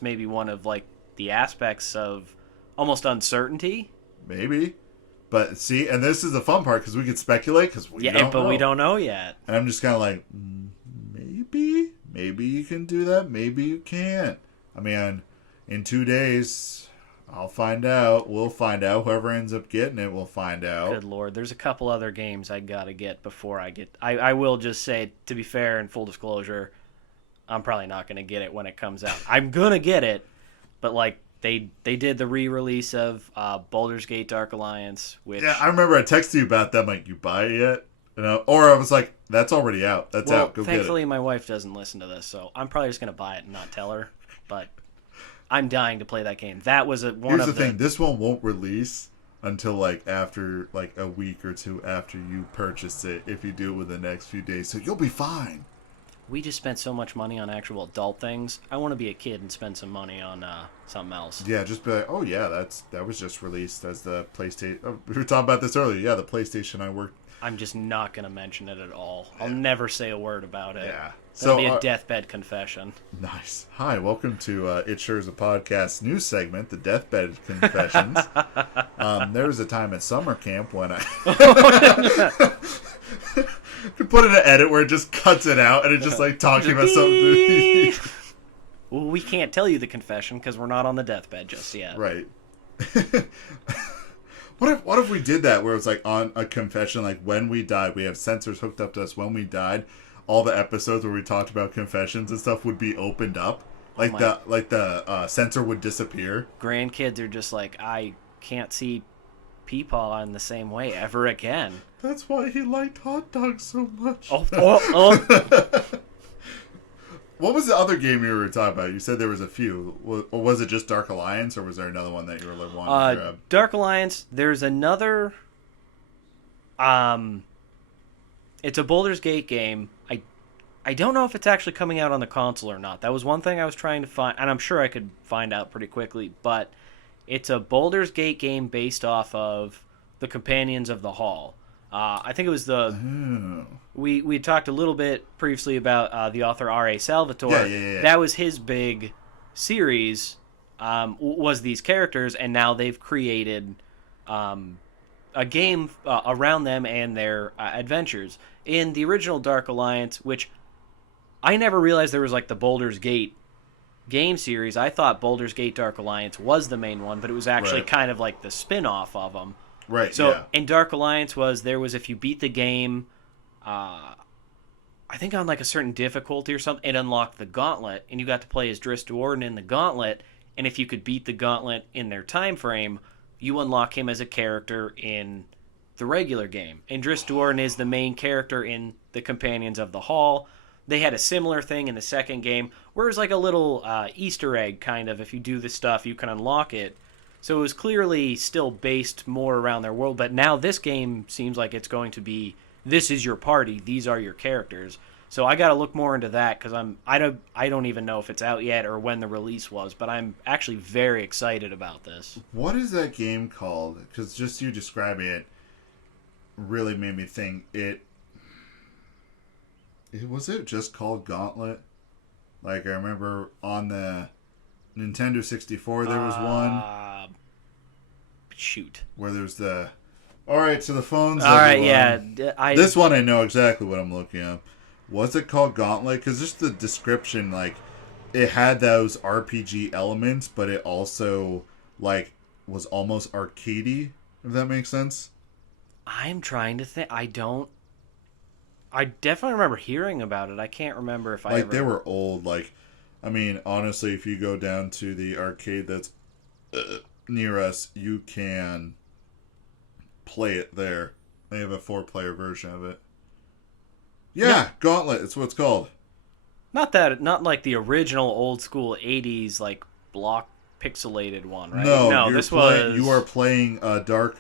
maybe one of like the aspects of almost uncertainty. Maybe. But see, and this is the fun part because we could speculate because we don't know. We don't know yet. And I'm just kind of like, maybe you can do that, maybe you can't. I mean, in 2 days, I'll find out. We'll find out. Whoever ends up getting it, will find out. Good Lord, there's a couple other games I gotta get before I get. I will just say, to be fair and full disclosure, I'm probably not gonna get it when it comes out. I'm gonna get it, but like. they did the re-release of Baldur's Gate Dark Alliance, which Yeah, I remember I texted you about that. I'm like, you buy it yet? Or I was like, that's already out. That's out. Go get it. Thankfully, my wife doesn't listen to this, so I'm probably just gonna buy it and not tell her. But I'm dying to play that game. That was Here's the thing. This one won't release until like after like a week or two after you purchase it. If you do it within the next few days, so you'll be fine. We just spent so much money on actual adult things. I want to be a kid and spend some money on something else. Yeah, just be like, oh yeah, that was just released as the PlayStation. Oh, we were talking about this earlier. Yeah, the PlayStation I worked. I'm just not going to mention it at all. I'll never say a word about it. Yeah. That'll be a deathbed confession. Nice. Hi, welcome to It Sure Is a Podcast news segment, the Deathbed Confessions. There was a time at summer camp when I could put in an edit where it just cuts it out and it just like talking about something. Well, we can't tell you the confession because we're not on the deathbed just yet. Right. What if we did that where it was like on a confession, like when we died, we have sensors hooked up to us when we died. All the episodes where we talked about confessions and stuff would be opened up, like the sensor would disappear. Grandkids are just like, I can't see Peepaw in the same way ever again. That's why he liked hot dogs so much. Oh. What was the other game you were talking about? You said there was a few. Or was it just Dark Alliance, or was there another one that you were wanting to grab? Dark Alliance. There's another. It's a Baldur's Gate game. I don't know if it's actually coming out on the console or not. That was one thing I was trying to find, and I'm sure I could find out pretty quickly. But it's a Baldur's Gate game based off of the Companions of the Hall. I think it was the... We talked a little bit previously about the author R.A. Salvatore. Yeah. That was his big series, was these characters, and now they've created a game around them and their adventures. In the original Dark Alliance, which I never realized there was like the Baldur's Gate game series. I thought Baldur's Gate Dark Alliance was the main one, but it was actually kind of like the spin-off of them. Right, so yeah. in Dark Alliance if you beat the game, I think on like a certain difficulty or something, it unlocked the Gauntlet, and you got to play as Driss Duorden in the Gauntlet, and if you could beat the Gauntlet in their time frame, you unlock him as a character in the regular game. And Driss Duorden is the main character in the Companions of the Hall. They had a similar thing in the second game, where it was like a little Easter egg, kind of. If you do this stuff, you can unlock it. So it was clearly still based more around their world, but now this game seems like it's going to be, this is your party, these are your characters. So I got to look more into that, because I don't even know if it's out yet or when the release was, but I'm actually very excited about this. What is that game called? Because just you describing it really made me think was it just called Gauntlet? Like I remember on the Nintendo 64 there was one. Shoot. Where there's the... Alright, so the phone's... Alright, yeah. This one I know exactly what I'm looking at. Was it called Gauntlet? Because just the description, like, it had those RPG elements, but it also, like, was almost arcadey, if that makes sense. I'm trying to think. I definitely remember hearing about it. I can't remember if I they were old. Like, I mean, honestly, if you go down to the arcade that's near us, you can play it there. They have a 4-player version of it. Yeah, Gauntlet. It's what it's called. Not like the original old school 80s, like, block pixelated one, right? No, this was... You are playing Dark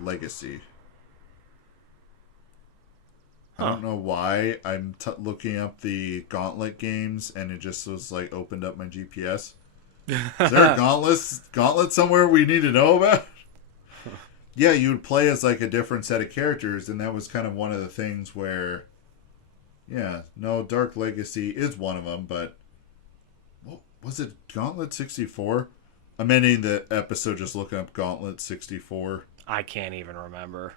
Legacy. Huh. I don't know why I'm looking up the Gauntlet games, and it just was, like, opened up my GPS. Is there a Gauntlet somewhere we need to know about? Yeah, you would play as, like, a different set of characters, and that was kind of one of the things where... Yeah, no, Dark Legacy is one of them, but... What was it Gauntlet 64? I'm ending the episode just looking up Gauntlet 64. I can't even remember.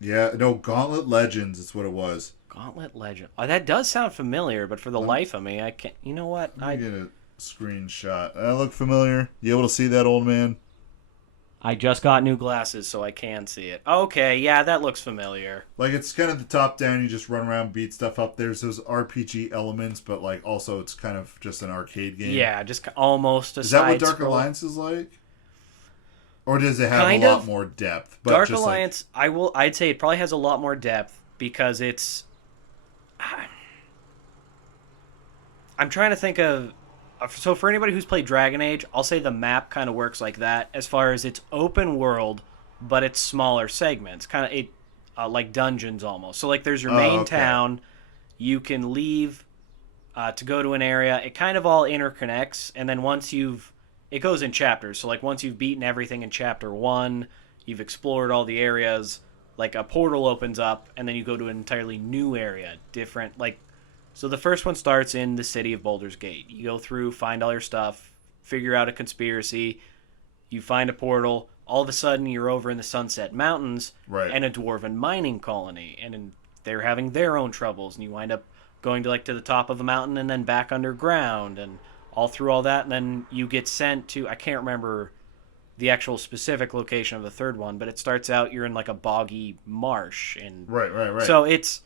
Yeah, no, Gauntlet Legends is what it was. Gauntlet Legend. Oh, that does sound familiar, but for the life of me, I can't... You know what? Let me get a screenshot. I look familiar. You able to see that, old man? I just got new glasses, so I can see it. Okay, yeah, that looks familiar. Like, it's kind of the top down, you just run around, beat stuff up. There's those RPG elements, but, like, also it's kind of just an arcade game. Yeah, just almost a Is that what side Dark scroll. Alliance is like? Or does it have Kind a lot of. more depth? But Dark just Alliance, I'd say it probably has a lot more depth because it's... I'm trying to think of... So for anybody who's played Dragon Age, I'll say the map kind of works like that as far as it's open world, but it's smaller segments, kind of like dungeons almost. So like there's your main town, you can leave to go to an area. It kind of all interconnects, and then it goes in chapters. So like once you've beaten everything in chapter 1, you've explored all the areas, like a portal opens up, and then you go to an entirely new area, different, like... So the first one starts in the city of Baldur's Gate. You go through, find all your stuff, figure out a conspiracy, you find a portal, all of a sudden you're over in the Sunset Mountains and a dwarven mining colony, and they're having their own troubles, and you wind up going to the top of a mountain and then back underground, and all through all that, and then you get sent to, I can't remember the actual specific location of the third one, but it starts out you're in like a boggy marsh. And Right. So it's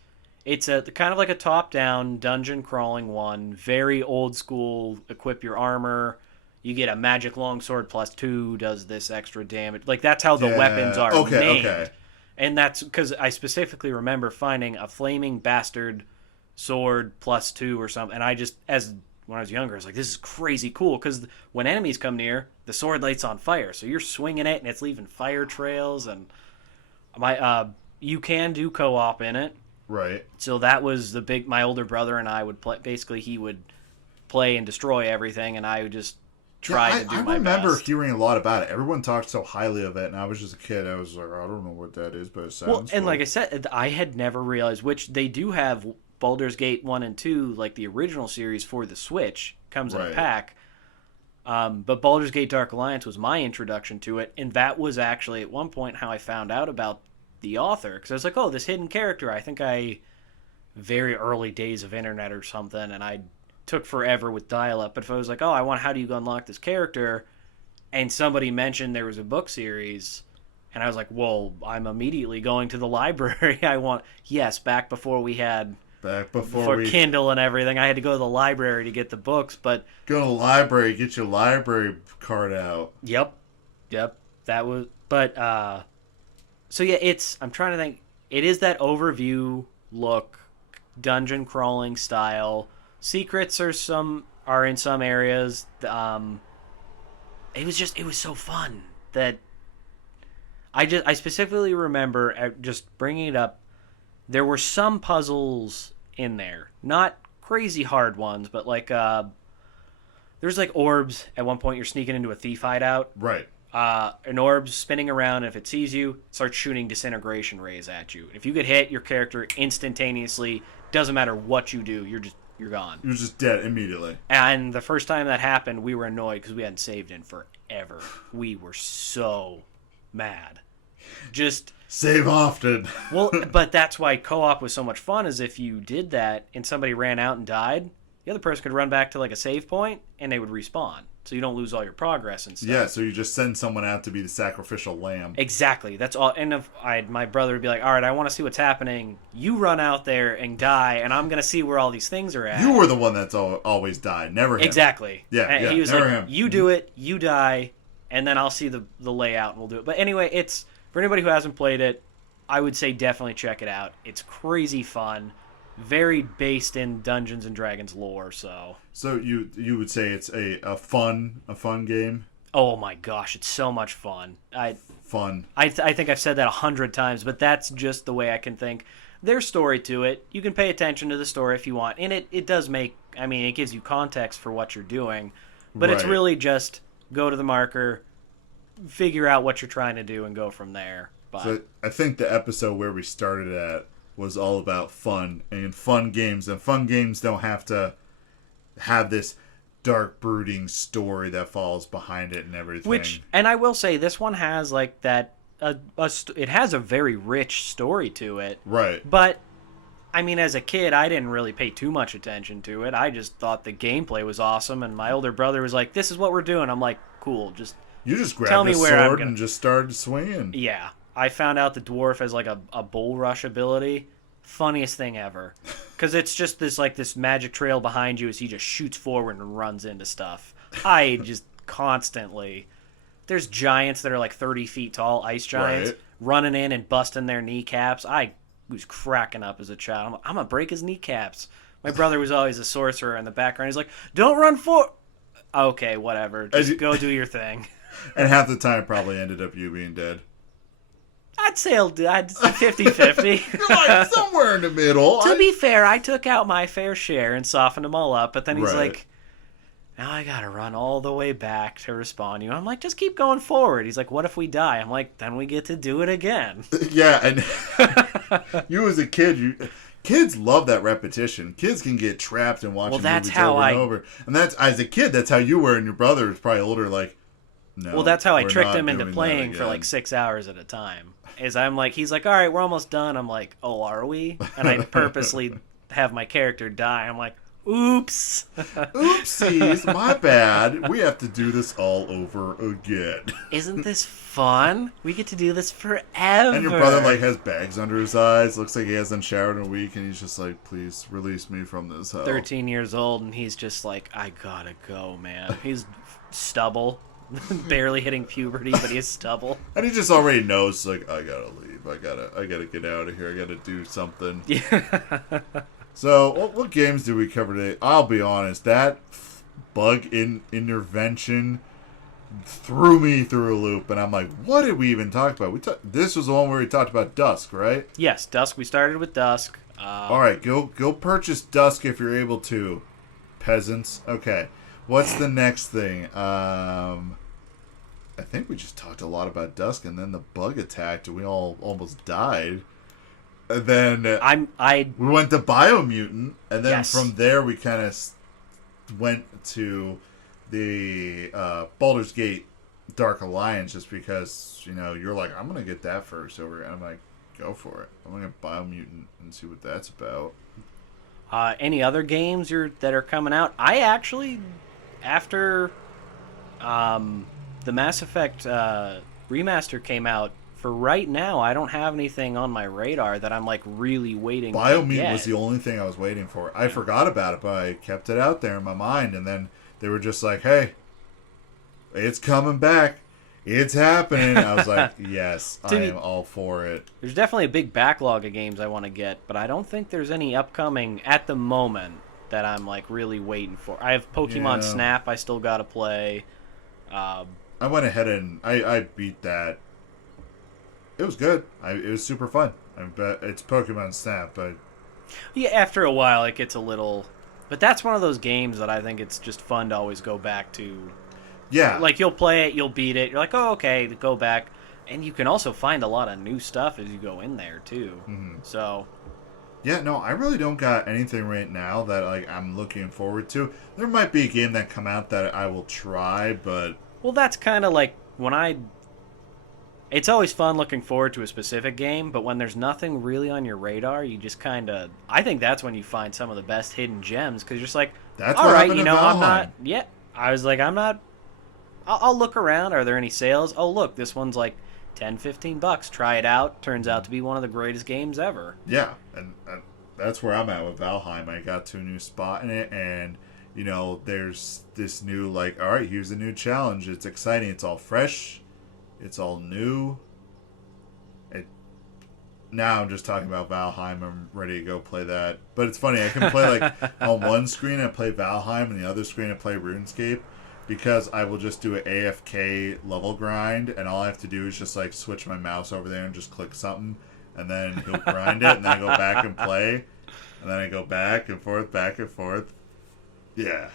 a kind of like a top-down dungeon crawling one, very old school. Equip your armor. You get a magic longsword +2, does this extra damage. Like that's how the weapons are named. Okay. And that's because I specifically remember finding a flaming bastard sword +2 or something. And I just, when I was younger, I was like, this is crazy cool because when enemies come near, the sword lights on fire, so you're swinging it and it's leaving fire trails. And you can do co-op in it. Right. So that was my older brother and I would play. Basically, he would play and destroy everything, and I would just try to do my best. I remember hearing a lot about it. Everyone talked so highly of it, and I was just a kid. I was like, I don't know what that is, but it sounds and like I said, I had never realized, which they do have Baldur's Gate 1 and 2, like the original series for the Switch, comes in a pack. But Baldur's Gate Dark Alliance was my introduction to it, and that was actually at one point how I found out about the author, because I was like, oh, this hidden character. I think very early days of internet or something, and I took forever with dial-up, but if I was like, oh, how do you unlock this character, and somebody mentioned there was a book series, and I was like, well, I'm immediately going to the library. Back before we had... Before Kindle and everything, I had to go to the library to get the books, but... Go to the library, get your library card out. Yep. That was... But, so yeah, I'm trying to think. It is that overview look, dungeon crawling style. Secrets are in some areas. It was so fun that I specifically remember just bringing it up. There were some puzzles in there, not crazy hard ones, but like there's like orbs. At one point, you're sneaking into a thief hideout. Right. An orb's spinning around, and if it sees you, it starts shooting disintegration rays at you. If you get hit, your character instantaneously, doesn't matter what you do, you're gone. You're just dead immediately. And the first time that happened, we were annoyed because we hadn't saved in forever. We were so mad. Just save often. Well, but that's why co-op was so much fun, is if you did that and somebody ran out and died, the other person could run back to like a save point and they would respawn. So you don't lose all your progress and stuff. Yeah, so you just send someone out to be the sacrificial lamb. Exactly. That's all. And if my brother would be like, all right, I want to see what's happening. You run out there and die, and I'm going to see where all these things are at. You were the one that's always died, never him. Exactly. Yeah, he was never like, him. You do it, you die, and then I'll see the layout and we'll do it. But anyway, it's for anybody who hasn't played it, I would say definitely check it out. It's crazy fun. Very based in Dungeons and Dragons lore, so you would say it's a fun game? Oh my gosh, it's so much fun. Fun. I think I've said that 100 times, but that's just the way I can think. There's story to it. You can pay attention to the story if you want, and it does make. I mean, it gives you context for what you're doing, but It's really just go to the marker, figure out what you're trying to do, and go from there. But so I think the episode where we started at was all about fun and fun games, and fun games don't have to have this dark, brooding story that falls behind it and everything. And I will say, this one has like that. It has a very rich story to it, right? But I mean, as a kid, I didn't really pay too much attention to it. I just thought the gameplay was awesome, and my older brother was like, "This is what we're doing." I'm like, "Cool, just You just Tell grabbed me a where I'm sword gonna... and just started swinging. Yeah. I found out the dwarf has like a bull rush ability. Funniest thing ever. Because it's just this magic trail behind you as he just shoots forward and runs into stuff. I just constantly... There's giants that are like 30 feet tall, ice giants, Right. running in and busting their kneecaps. I was cracking up as a child. I'm going to break his kneecaps. My brother was always a sorcerer in the background. He's like, don't run for... Okay, whatever. Just go do your thing. And half the time probably ended up you being dead. I'd say 50-50. You're like somewhere in the middle. To be fair, I took out my fair share and softened them all up, but then he's Right. like, now I gotta run all the way back to respawn you. I'm like, just keep going forward. He's like, what if we die? I'm like, then we get to do it again. Yeah, and you as a kid, kids love that repetition. Kids can get trapped and watching that's movies how over and over. And that's, as a kid, that's how you were, and your brother is probably older, like, no. Well, that's how I we're tricked not him into doing that playing for again. like 6 hours at a time. Is I'm like, he's like, all right, we're almost done. I'm like, oh, are we? And I purposely have my character die. I'm like, oops. Oopsies, my bad. We have to do this all over again. Isn't this fun? We get to do this forever. And your brother like has bags under his eyes. Looks like he hasn't showered in a week, and he's just like, "Please release me from this hell." 13 years old, and he's just like, I gotta go, man. He's stubble, barely hitting puberty, but he has stubble. And he just already knows, like, I gotta leave. I gotta get out of here. I gotta do something. Yeah. So, what games did we cover today? I'll be honest, that bug intervention threw me through a loop, and I'm like, what did we even talk about? This was the one where we talked about Dusk, right? Yes, Dusk. We started with Dusk. All right, go purchase Dusk if you're able to, peasants. Okay, what's the next thing? I think we just talked a lot about Dusk, and then the bug attacked, and we all almost died. And then we went to Biomutant, and then Yes. from there we kind of went to the Baldur's Gate Dark Alliance, just because you're like, I'm gonna get that first over, and I'm like, go for it. I'm gonna get Biomutant and see what that's about. Any other games that are coming out? I actually, after the Mass Effect remaster came out, for right now, I don't have anything on my radar that I'm like really waiting to Biomutant get. was the only thing I was waiting for. I forgot about it, but I kept it out there in my mind, and then they were just like, hey, it's coming back. It's happening. I was like, yes, I am all for it. There's definitely a big backlog of games I want to get, but I don't think there's any upcoming at the moment that I'm like really waiting for. I have Pokemon Snap I still got to play. I went ahead and I beat that. It was good. It was super fun. But it's Pokemon Snap, but Yeah, after a while it gets a little... But that's one of those games that I think it's just fun to always go back to. yeah, Like, you'll play it, you'll beat it, you're like, oh, okay, go back. And you can also find a lot of new stuff as you go in there, too. Mm-hmm. So... Yeah, no, I really don't got anything right now that like I'm looking forward to. There might be a game that come out that I will try, but... Well, that's kind of like when It's always fun looking forward to a specific game, but when there's nothing really on your radar, you just kind of... I think that's when you find some of the best hidden gems, because you're just like, That's all what right, happened to I'm Valheim. not... Yeah, I was like, I'm not... I'll look around. Are there any sales? Oh, look, this one's like $10-15. Try it out. Turns out to be one of the greatest games ever. Yeah, and that's where I'm at with Valheim. I got to a new spot in it, and, there's this new, like, all right, here's a new challenge. It's exciting. It's all fresh. It's all new. Now I'm just talking about Valheim. I'm ready to go play that. But it's funny. I can play, like, on one screen I play Valheim, and the other screen I play RuneScape, because I will just do an AFK level grind, and all I have to do is just, like, switch my mouse over there and just click something, and then he'll grind it, and then I go back and play, and then I go back and forth, back and forth. Yeah.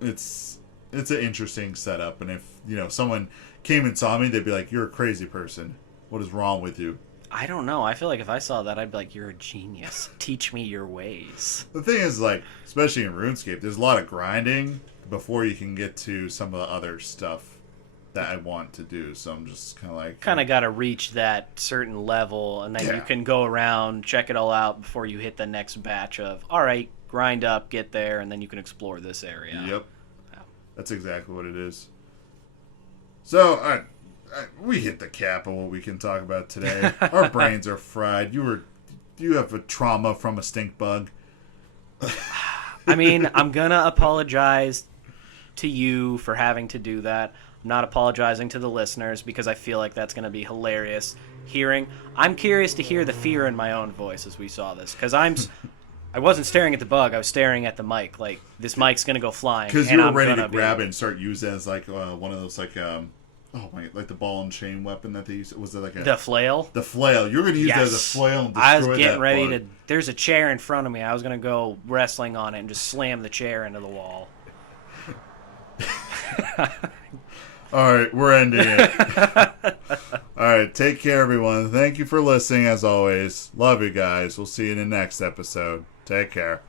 It's an interesting setup, and if, someone came and saw me, they'd be like, you're a crazy person. What is wrong with you? I don't know. I feel like if I saw that, I'd be like, you're a genius. Teach me your ways. The thing is, like, especially in RuneScape, there's a lot of grinding before you can get to some of the other stuff that I want to do. So I'm just kind of like... Kind of got to reach that certain level, and then you can go around, check it all out before you hit the next batch of, all right, grind up, get there, and then you can explore this area. Yep. That's exactly what it is. So, we hit the cap of what we can talk about today. Our brains are fried. You have a trauma from a stink bug. I mean, I'm gonna apologize to you for having to do that. I'm not apologizing to the listeners because I feel like that's gonna be hilarious hearing. I'm curious to hear the fear in my own voice as we saw this, because I wasn't staring at the bug. I was staring at the mic. Like, this mic's gonna go flying. Because you were ready to grab it and start using it as like one of those like like the ball and chain weapon that they used. Was it like the flail? The flail. You were gonna use that as a flail and destroy I was getting ready bug. to. There's a chair in front of me. I was gonna go wrestling on it and just slam the chair into the wall. All right, we're ending it. All right, take care, everyone. Thank you for listening, as always. Love you guys. We'll see you in the next episode. Take care.